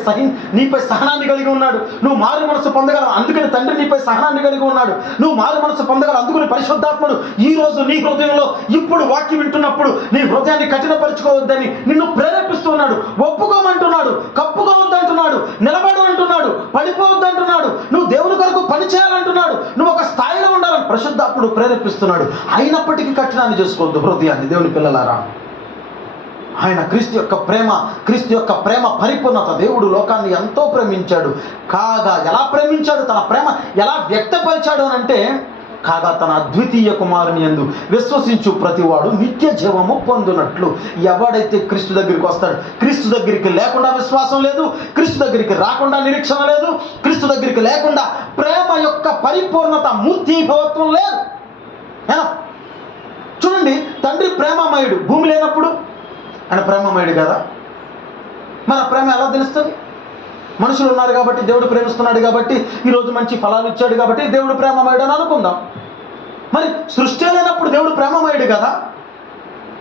సహనాన్ని కలిగి ఉన్నాడు. నువ్వు మారు మనస్సు పొందగలవు, అందుకని తండ్రి నీపై సహనాన్ని కలిగి ఉన్నాడు. నువ్వు మారు మనస్సు పొందగలవు, అందుకని పరిశుద్ధాత్ముడు ఈ రోజు నీ హృదయంలో ఇప్పుడు వాక్యం వింటున్నప్పుడు నీ హృదయాన్ని కఠినపరుచుకోవద్దని నిన్ను ప్రేరేపిస్తున్నాడు. ఒప్పుకోమంటున్నాడు, కప్పుకోవద్దంటున్నాడు, నిలబడు అంటున్నాడు, పడిపోవద్దంటున్నాడు, నువ్వు దేవుని కొరకు పని చేయాలంటున్నాడు, నువ్వు ఒక స్థాయిలో ఉండాలని పరిశుద్ధాత్ముడు ప్రేరేపిస్తున్నాడు. అయినప్పటికీ కఠినాన్ని చేసుకోవద్దు హృదయాన్ని. దేవుని పిల్లలారా, ఆయన క్రీస్తు యొక్క ప్రేమ పరిపూర్ణత. దేవుడు లోకాన్ని ఎంతో ప్రేమించాడు. కాగా ఎలా ప్రేమించాడు, తన ప్రేమ ఎలా వ్యక్తపరిచాడు అని అంటే, కాగా తన అద్వితీయ కుమారుని యందు విశ్వసించు ప్రతివాడు నిత్య జీవము పొందునట్లు. ఎవడైతే క్రీస్తు దగ్గరికి వస్తాడు, క్రీస్తు దగ్గరికి లేకుండా విశ్వాసం లేదు, క్రీస్తు దగ్గరికి రాకుండా నిరీక్షణ లేదు, క్రీస్తు దగ్గరికి లేకుండా ప్రేమ యొక్క పరిపూర్ణత, మూర్తీభవత్వం లేదు. చూడండి, తండ్రి ప్రేమమయుడు. భూమి లేనప్పుడు ఆయన ప్రేమమయుడు కదా. మరి ఆ ప్రేమ ఎలా తెలుస్తుంది? మనుషులు ఉన్నారు కాబట్టి, దేవుడు ప్రేమిస్తున్నాడు కాబట్టి, ఈరోజు మంచి ఫలాలు ఇచ్చాడు కాబట్టి దేవుడు ప్రేమమయుడు అని అనుకుందాం. మరి సృష్టి లేనప్పుడు దేవుడు ప్రేమమయుడు కదా.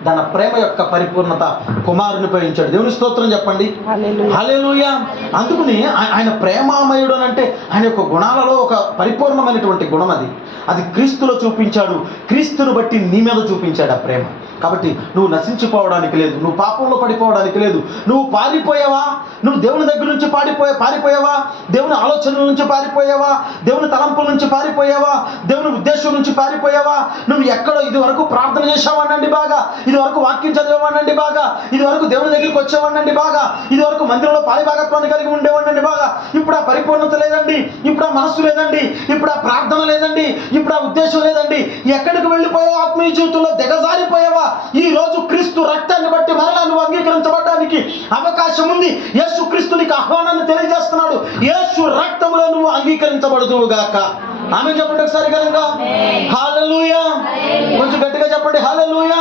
తన ప్రేమ యొక్క పరిపూర్ణత కుమారునిపై ఉంచాడు. దేవుని స్తోత్రం చెప్పండి. హల్లెలూయా. అందుకని ఆయన ప్రేమామయుడు అని అంటే ఆయన యొక్క గుణాలలో ఒక పరిపూర్ణమైనటువంటి గుణం అది క్రీస్తులో చూపించాడు. క్రీస్తును బట్టి నీ మీద చూపించాడు ఆ ప్రేమ. కాబట్టి నువ్వు నశించిపోవడానికి లేదు, నువ్వు పాపంలో పడిపోవడానికి లేదు. నువ్వు పారిపోయావా? నువ్వు దేవుని దగ్గర నుంచి పారిపోయావా? దేవుని ఆలోచనల నుంచి పారిపోయావా? దేవుని తలంపుల నుంచి పారిపోయావా? దేవుని ఉద్దేశం నుంచి పారిపోయావా? నువ్వు ఎక్కడో ఇది వరకు ప్రార్థన చేసావానండి బాగా, ఇది వరకు వాక్యం చదివేవాడినండి బాగా, ఇది వరకు దేవుని దగ్గరికి వచ్చేవాడినండి బాగా, ఇది వరకు మందిరంలో పాలిభాగత్వాన్ని కలిగి ఉండేవాడినండి బాగా. ఇప్పుడు ఆ పరిపూర్ణత లేదండి, ఇప్పుడు ఆ మనస్సు లేదండి, ఇప్పుడు ఆ ప్రార్థన లేదండి, ఇప్పుడు ఆ ఉద్దేశం లేదండి. ఎక్కడికి వెళ్ళిపోయావా? ఆత్మీయ జీవితంలో దిగజారిపోయావా? ఈ రోజు క్రీస్తు రక్తాన్ని బట్టి మరలా నువ్వు అంగీకరించబడడానికి అవకాశం ఉంది. యేసు క్రీస్తు నీకు ఆహ్వానాన్ని తెలియజేస్తున్నాడు. యేసు రక్తంలో నువ్వు అంగీకరించబడుదువు గాక. ఆమె చెప్పండి ఒకసారి ఘనంగా. హల్లెలూయా. కొంచెం గట్టిగా చెప్పండి. హల్లెలూయా.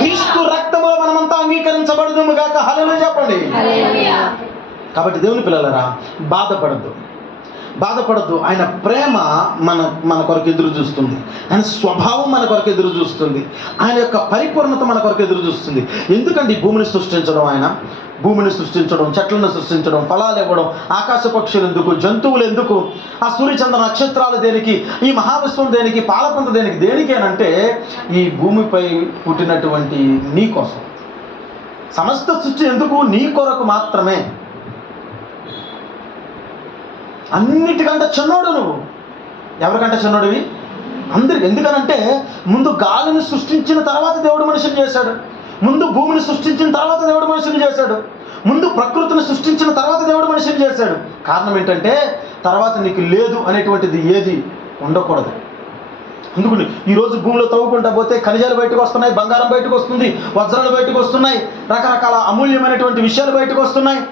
క్రీస్తు రక్తంలో మనమంతా అంగీకరించబడుదుము గాక. హల్లెలూయా చెప్పండి. కాబట్టి దేవుని పిల్లలారా, బాధపడద్దు. ఆయన ప్రేమ మన కొరకు ఎదురు చూస్తుంది. ఆయన స్వభావం మన కొరకు ఎదురు చూస్తుంది. ఆయన యొక్క పరిపూర్ణత మన కొరకు ఎదురు చూస్తుంది. ఎందుకండి భూమిని సృష్టించడం, ఆయన భూమిని సృష్టించడం, చెట్లను సృష్టించడం, ఫలాలు ఇవ్వడం, ఆకాశ పక్షులు ఎందుకు, జంతువులు ఎందుకు, ఆ సూర్యచంద్ర నక్షత్రాలు దేనికి, ఈ మహావిశ్వం దేనికి, పాలపంత దేనికి అనంటే ఈ భూమిపై పుట్టినటువంటి నీ కోసం. సమస్త సృష్టి ఎందుకు? నీ కొరకు మాత్రమే. అన్నిటికంటే చిన్నోడు నువ్వు. ఎవరికంటే చిన్నోడివి? అందరికి. ఎందుకనంటే ముందు గాలిని సృష్టించిన తర్వాత దేవుడు మనిషిని చేశాడు, ముందు భూమిని సృష్టించిన తర్వాత దేవుడు మనిషిని చేశాడు, ముందు ప్రకృతిని సృష్టించిన తర్వాత దేవుడు మనిషిని చేశాడు. కారణం ఏంటంటే తర్వాత నీకు లేదు అనేటువంటిది ఏది ఉండకూడదు. అందుకని ఈరోజు భూమిలో తవ్వుకుంటా పోతే ఖనిజాలు బయటకు వస్తున్నాయి, బంగారం బయటకు వస్తుంది, వజ్రాలు బయటకు వస్తున్నాయి, రకరకాల అమూల్యమైనటువంటి విషయాలు బయటకు వస్తున్నాయి,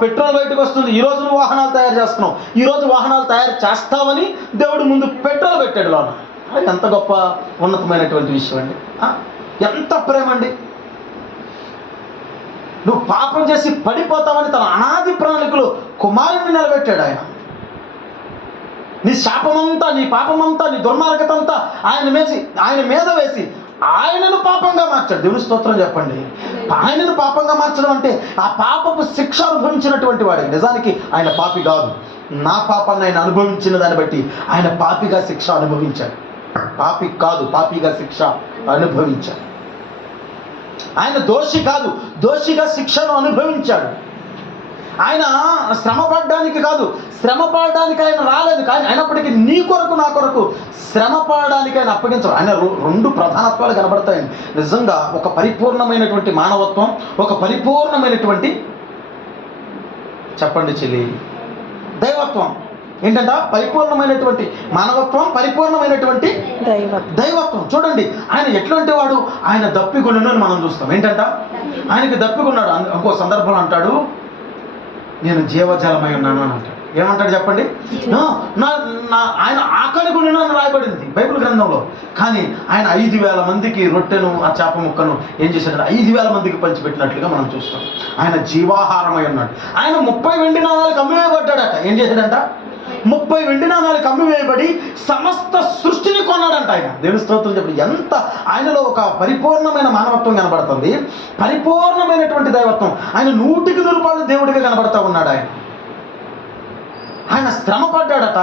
పెట్రోల్ బయటకు వస్తుంది. ఈరోజు నువ్వు వాహనాలు తయారు చేస్తున్నావు, ఈరోజు వాహనాలు తయారు చేస్తావని దేవుడు ముందు పెట్రోల్ పెట్టాడు లోన. ఎంత గొప్ప ఉన్నతమైనటువంటి విషయం అండి. ఎంత ప్రేమ అండి. నువ్వు పాపం చేసి పడిపోతావని తన అనాది ప్రణాళికలో కుమారుని నిలబెట్టాడు ఆయన. నీ శాపమంతా, నీ పాపమంతా, నీ దుర్మార్గత అంతా ఆయన మీద వేసి ఆయనను పాపంగా మార్చాడు. దేవుని స్తోత్రం చెప్పండి. ఆయనను పాపంగా మార్చడం అంటే ఆ పాపపు శిక్ష అనుభవించినటువంటి వాడే. నిజానికి ఆయన పాపి కాదు. నా పాపాన్ని ఆయన అనుభవించిన దాన్ని బట్టి ఆయన పాపిగా శిక్ష అనుభవించాడు. పాపి కాదు, పాపిగా శిక్ష అనుభవించాడు. ఆయన దోషి కాదు, దోషిగా శిక్షను అనుభవించాడు. ఆయన శ్రమ పడడానికి కాదు, శ్రమ పడడానికి ఆయన రాలేదు. కానీ అయినప్పటికీ నీ కొరకు నా కొరకు శ్రమ పడడానికి ఆయన అప్పగించరు. ఆయన రెండు ప్రధానత్వాలు కనబడతాయండి. నిజంగా ఒక పరిపూర్ణమైనటువంటి మానవత్వం, ఒక పరిపూర్ణమైనటువంటి చెప్పండి చెల్లి దైవత్వం. ఏంటంట? పరిపూర్ణమైనటువంటి మానవత్వం, పరిపూర్ణమైనటువంటి దైవత్వం. చూడండి ఆయన ఎట్లాంటి వాడు. ఆయన దప్పికొనును అని మనం చూస్తాం. ఏంటంట? ఆయనకి దప్పికొన్నాడు. ఇంకో సందర్భంలో అంటాడు, నేను జీవజలమై ఉన్నాను అని అంటాడు. ఏమంటాడు చెప్పండి? ఆయన ఆకలి కొనును అని రాయబడింది బైబిల్ గ్రంథంలో. కానీ ఆయన 5,000 మందికి రొట్టెను ఆ చేప ముక్కను ఏం చేశాడంటే 5,000 మందికి పంచిపెట్టినట్లుగా మనం చూస్తాం. ఆయన జీవాహారమై ఉన్నాడు. ఆయన 30 వెండి నాణాలకు అమ్మివేయబడ్డాడట. ఏం చేశాడంట? 30 వెండి నాణాలకు అమ్మివేయబడి సమస్త సృష్టిని కొన్నాడంట ఆయన. దేవుని స్తోత్రం చెప్పండి. ఎంత ఆయనలో ఒక పరిపూర్ణమైన మానవత్వం కనబడుతుంది, పరిపూర్ణమైనటువంటి దైవత్వం. ఆయన 100కి 100 దేవుడిగా కనబడతా ఉన్నాడు. ఆయన శ్రమ పడ్డాడట.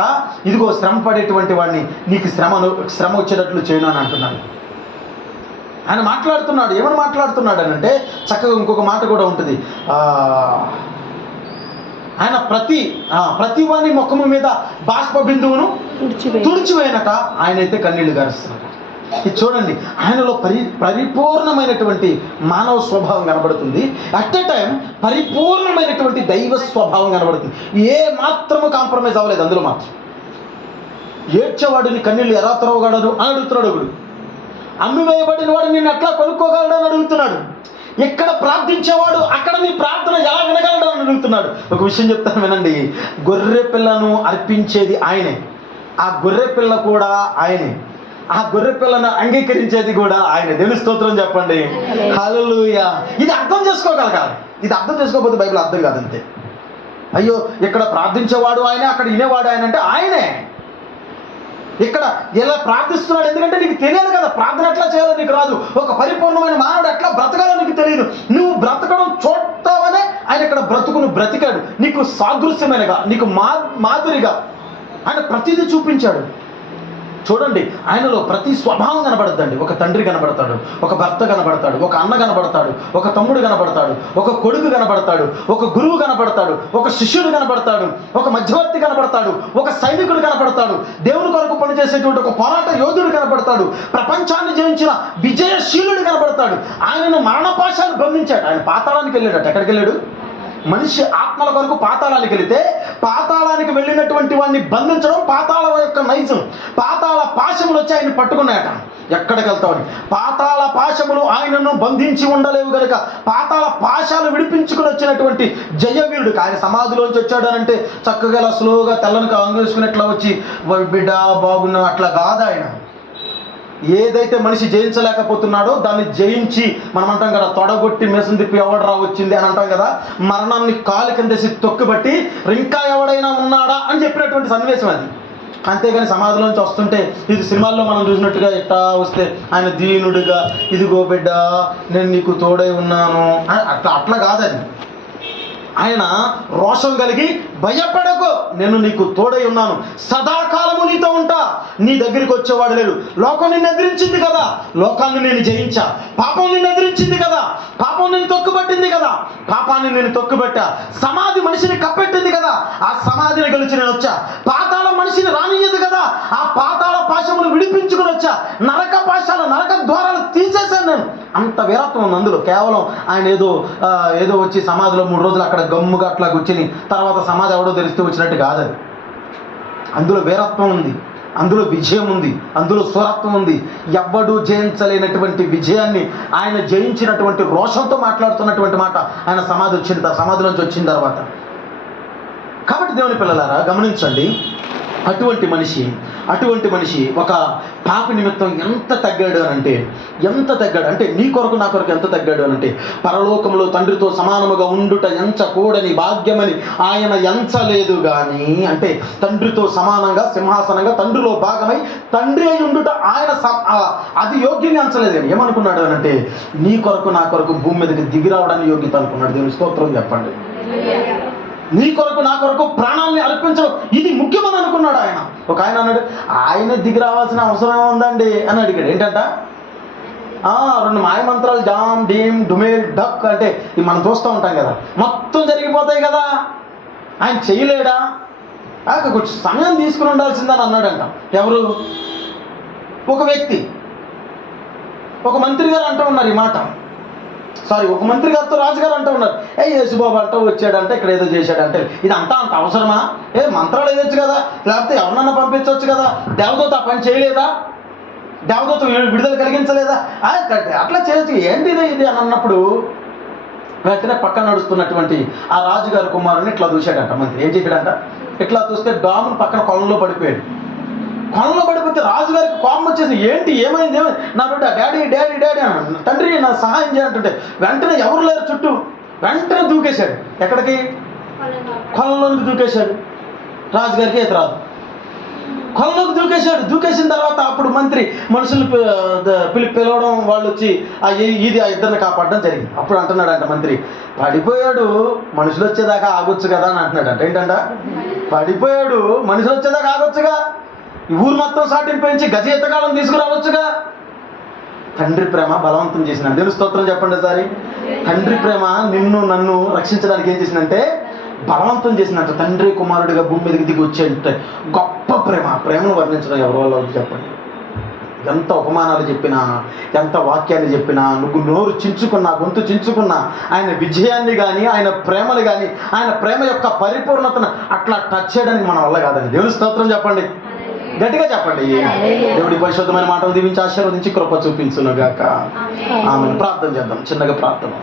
ఇదిగో శ్రమ పడేటువంటి వాడిని నీకు శ్రమ వచ్చేటట్లు చేయను అని అంటున్నాడు. ఆయన మాట్లాడుతున్నాడు. ఏమని మాట్లాడుతున్నాడు అని అంటే చక్కగా ఇంకొక మాట కూడా ఉంటుంది. ఆయన ప్రతి వాని ముఖము మీద బాష్ప బిందువును తుడిచివేయనట. ఆయనైతే కన్నీళ్లు గారుస్తున్నాడు. ఇది చూడండి, ఆయనలో పరిపూర్ణమైనటువంటి మానవ స్వభావం కనబడుతుంది. అట్ ఎ టైం పరిపూర్ణమైనటువంటి దైవ స్వభావం కనబడుతుంది. ఏ మాత్రము కాంప్రమైజ్ అవ్వలేదు అందులో మాత్రం. ఏడ్చేవాడిని కన్నీళ్ళు ఎలా త్రవగలడు అని అడుగుతున్నాడు ఒకడు. అమ్మివేయబడిన వాడు నిన్ను ఎట్లా కొనుక్కోగలడు అని అడుగుతున్నాడు. ఎక్కడ ప్రార్థించేవాడు అక్కడ నీ ప్రార్థన ఎలా వినగలడు అని అడుగుతున్నాడు. ఒక విషయం చెప్తాను వినండి. గొర్రె పిల్లను అర్పించేది ఆయనే, ఆ గొర్రె పిల్ల కూడా ఆయనే, ఆ గొర్రె పిల్లను అంగీకరించేది కూడా ఆయనే. దేవుని స్తోత్రం చెప్పండి. హల్లెలూయా. ఇది అర్థం చేసుకోగలగాలి. ఇది అర్థం చేసుకోకపోతే బైబిల్ అర్థం కాదంతే. అయ్యో ఇక్కడ ప్రార్థించేవాడు ఆయనే, అక్కడ వినేవాడు ఆయన అంటే ఆయనే. ఇక్కడ ఇలా ప్రార్థిస్తున్నాడు ఎందుకంటే నీకు తెలియదు కదా, ప్రార్థన ఎట్లా చేయాలో నీకు రాదు, ఒక పరిపూర్ణమైన మానవుడు ఎట్లా బ్రతకాలో నీకు తెలియదు. నువ్వు బ్రతకడం చూడతావనే ఆయన ఇక్కడ బ్రతుకును బ్రతికాడు, నీకు సాదృశ్యమైనగా, నీకు మాదిరిగా ఆయన ప్రతిదీ చూపించాడు. చూడండి, ఆయనలో ప్రతి స్వభావం కనబడద్దండి. ఒక తండ్రి కనబడతాడు, ఒక భర్త కనబడతాడు, ఒక అన్న కనబడతాడు, ఒక తమ్ముడు కనబడతాడు, ఒక కొడుకు కనబడతాడు, ఒక గురువు కనబడతాడు, ఒక శిష్యుడు కనబడతాడు, ఒక మధ్యవర్తి కనబడతాడు, ఒక సైనికుడు కనబడతాడు, దేవుని కొరకు పనిచేసేటువంటి ఒక పోరాట యోధుడు కనబడతాడు, ప్రపంచాన్ని జయించిన విజయశీలుడు కనబడతాడు. ఆయనను మరణపాశాలు బంధించాడు. ఆయన పాతాళానికి వెళ్ళాడట. ఎక్కడికి వెళ్ళాడు? మనిషి ఆత్మల కొరకు పాతాళానికి వెళితే పాతాళానికి వెళ్ళినటువంటి వాడిని బంధించడం పాతాళ యొక్క నైజం. పాతాళ పాశములు వచ్చి ఆయన పట్టుకున్నాయట. ఎక్కడికి వెళ్తామని పాతాళ పాశములు ఆయనను బంధించి ఉండలేవు కనుక పాతాళ పాశాలు విడిపించుకుని వచ్చినటువంటి జయవీరుడు. ఆయన సమాధిలోంచి వచ్చాడు అని అంటే చక్కగా ఇలా స్లోగా తెల్లని అంగేసుకున్నట్లా వచ్చి బిడ్డ బాగున్నా అట్లా కాదు. ఆయన ఏదైతే మనిషి జయించలేకపోతున్నాడో దాన్ని జయించి, మనం అంటాం కదా, తొడగొట్టి మేసం తిప్పి ఎవడరా వచ్చింది అని అంటాం కదా, మరణాన్ని కాలు కిందేసి తొక్కుబట్టి ఇంకా ఎవడైనా ఉన్నాడా అని చెప్పినటువంటి సన్నివేశం అది. అంతేగాని సమాధిలోంచి వస్తుంటే ఇది సినిమాల్లో మనం చూసినట్టుగా ఇట్టా వస్తే ఆయన దీనుడిగా, ఇదిగో బిడ్డ నేను నీకు తోడై ఉన్నాను అట్లా కాదని. ఆయన రోషం కలిగి, భయపడకు, నేను నీకు తోడై ఉన్నాను, సదాకాలము నీతో ఉంటా, నీ దగ్గరికి వచ్చేవాడు లేడు. లోకం నిన్ను ఎదిరించింది కదా, లోకాన్ని నేను జయించా. పాపం నిన్ను ఎదిరించింది కదా, పాపం నిన్ను తొక్కుబట్టింది కదా, పాపాన్ని నేను తొక్కుబట్టా. సమాధి మనిషిని కప్పెట్టింది కదా, ఆ సమాధిని గెలిచి నేను వచ్చా. పాతాళం మనిషిని రానియ్యదు కదా, ఆ పాతాళ పాశములు విడిపించుకుని వచ్చా. నరక పాశాలు, నరక ద్వారాలు తీసేశాను నేను. అంత వీరత్వం ఉంది అందులో. కేవలం ఆయన ఏదో వచ్చి సమాధిలో 3 రోజులు అక్కడ గమ్ముగా అట్లా కూర్చుని తర్వాత సమాధి ఎవడో తెలిస్తే వచ్చినట్టు కాదని. అందులో వీరత్వం ఉంది, అందులో విజయం ఉంది, అందులో స్వరత్వం ఉంది. ఎవ్వడూ జయించలేనటువంటి విజయాన్ని ఆయన జయించినటువంటి రోషంతో మాట్లాడుతున్నటువంటి మాట ఆయన సమాధిలోంచి వచ్చిన తర్వాత. కాబట్టి దేవుని పిల్లలారా గమనించండి, అటువంటి మనిషి ఒక పాప నిమిత్తం ఎంత తగ్గాడు అంటే నీ కొరకు నా కొరకు ఎంత తగ్గాడు అనంటే, పరలోకంలో తండ్రితో సమానముగా ఉండుట ఎంచకూడని భాగ్యమని ఆయన ఎంచలేదు కానీ, అంటే తండ్రితో సమానంగా సింహాసనంగా తండ్రిలో భాగమై తండ్రి అయి ఉండుట ఆయన అది యోగ్యం ఎంచలేదు కానీ ఏమనుకున్నాడు అనంటే, నీ కొరకు నా కొరకు భూమి మీదకి దిగి రావడానికి యోగ్యత అనుకున్నాడు. దేవుని స్తోత్రం చెప్పండి. నీ కొరకు నా కొరకు ప్రాణాన్ని అర్పించడం ఇది ముఖ్యమని అనుకున్నాడు ఆయన. ఒక ఆయన అన్నాడు, ఆయన దిగి రావాల్సిన అవసరం ఉందండి అని అడిగాడు. ఏంటంట? 2 మాయమంత్రాలు జామ్ డీమ్ డుమేల్ డక్ అంటే ఇవి మనం చూస్తూ ఉంటాం కదా, మొత్తం జరిగిపోతాయి కదా, ఆయన చేయలేడా? కొంచెం సమయం తీసుకుని ఉండాల్సిందని అన్నాడంట. ఎవరు? ఒక వ్యక్తి, ఒక మంత్రి గారు అంటూ ఉన్నారు ఈ మాట. ఒక మంత్రి గారితో రాజుగారు అంటూ ఉన్నారు, యేసుబాబు అంటూ వచ్చాడంటే ఇక్కడ ఏదో చేశాడంటే, ఇది అంత అవసరమా? మంత్రాలు వేయచ్చు కదా, లేకపోతే ఎవరినన్నా పంపించవచ్చు కదా, దేవదూత ఆ పని చేయలేదా? దేవదూత విడుదల కలిగించలేదా? అట్లా చేయొచ్చు, ఏంటిది ఇది అని అన్నప్పుడు వెంటనే పక్కన నడుస్తున్నటువంటి ఆ రాజుగారి కుమారుని ఇట్లా చూశాడంట మంత్రి. ఏం చెప్పాడంట? ఇట్లా చూస్తే డామును పక్కన కొలంలో పడిపోయాడు. కొలంలో పడిపోతే రాజుగారికి కోపం వచ్చేసి, ఏమైంది నా బిడ్డ, డాడీ డాడీ డాడీ అన్న, తండ్రి నా సహాయం చేయాలంటుంటే వెంటనే ఎవరు లేరు చుట్టూ, వెంటనే దూకేశాడు. ఎక్కడికి? కొలంలోకి దూకేశాడు. రాజుగారికి ఈత రాదు, కొలంలోకి దూకేసిన తర్వాత అప్పుడు మంత్రి మనుషులు పిలవడం, వాళ్ళు వచ్చి ఆ ఇద్దరిని కాపాడడం జరిగింది. అప్పుడు అంటున్నాడంట మంత్రి, పడిపోయాడు, మనుషులు వచ్చేదాకా ఆగొచ్చు కదా అని అంటున్నాడంట. ఏంటంట? పడిపోయాడు, మనుషులు వచ్చేదాకా ఆగొచ్చుగా, ఊరు మొత్తం సాటిని పెంచి గజ ఎత్తకాలం తీసుకురావచ్చుగా. తండ్రి ప్రేమ బలవంతం చేసింది. దేవుని స్తోత్రం చెప్పండి సారి. తండ్రి ప్రేమ నిన్ను నన్ను రక్షించడానికి ఏం చేసిందంటే బలవంతం చేసిందంట. తండ్రి కుమారుడిగా భూమి మీదకి దిగి వచ్చేంటే గొప్ప ప్రేమను వర్ణించడం ఎవరి వల్ల చెప్పండి. ఎంత ఉపమానాలు చెప్పినా, ఎంత వాక్యాన్ని చెప్పినా, నువ్వు నోరు చించుకున్నా, గొంతు చించుకున్నా, ఆయన విజయాన్ని కానీ, ఆయన ప్రేమను కానీ, ఆయన ప్రేమ యొక్క పరిపూర్ణతను అట్లా టచ్ చేయడానికి మన వల్ల కాదండి. దేవుని స్తోత్రం చెప్పండి, గట్టిగా చెప్పండి. దేవుడి పరిశుద్ధమైన మాటలు దీవించి ఆశీర్వదించి కృప చూపించునుగాక. ఆమెను. ప్రార్థన చేద్దాం, చిన్నగా ప్రార్థన.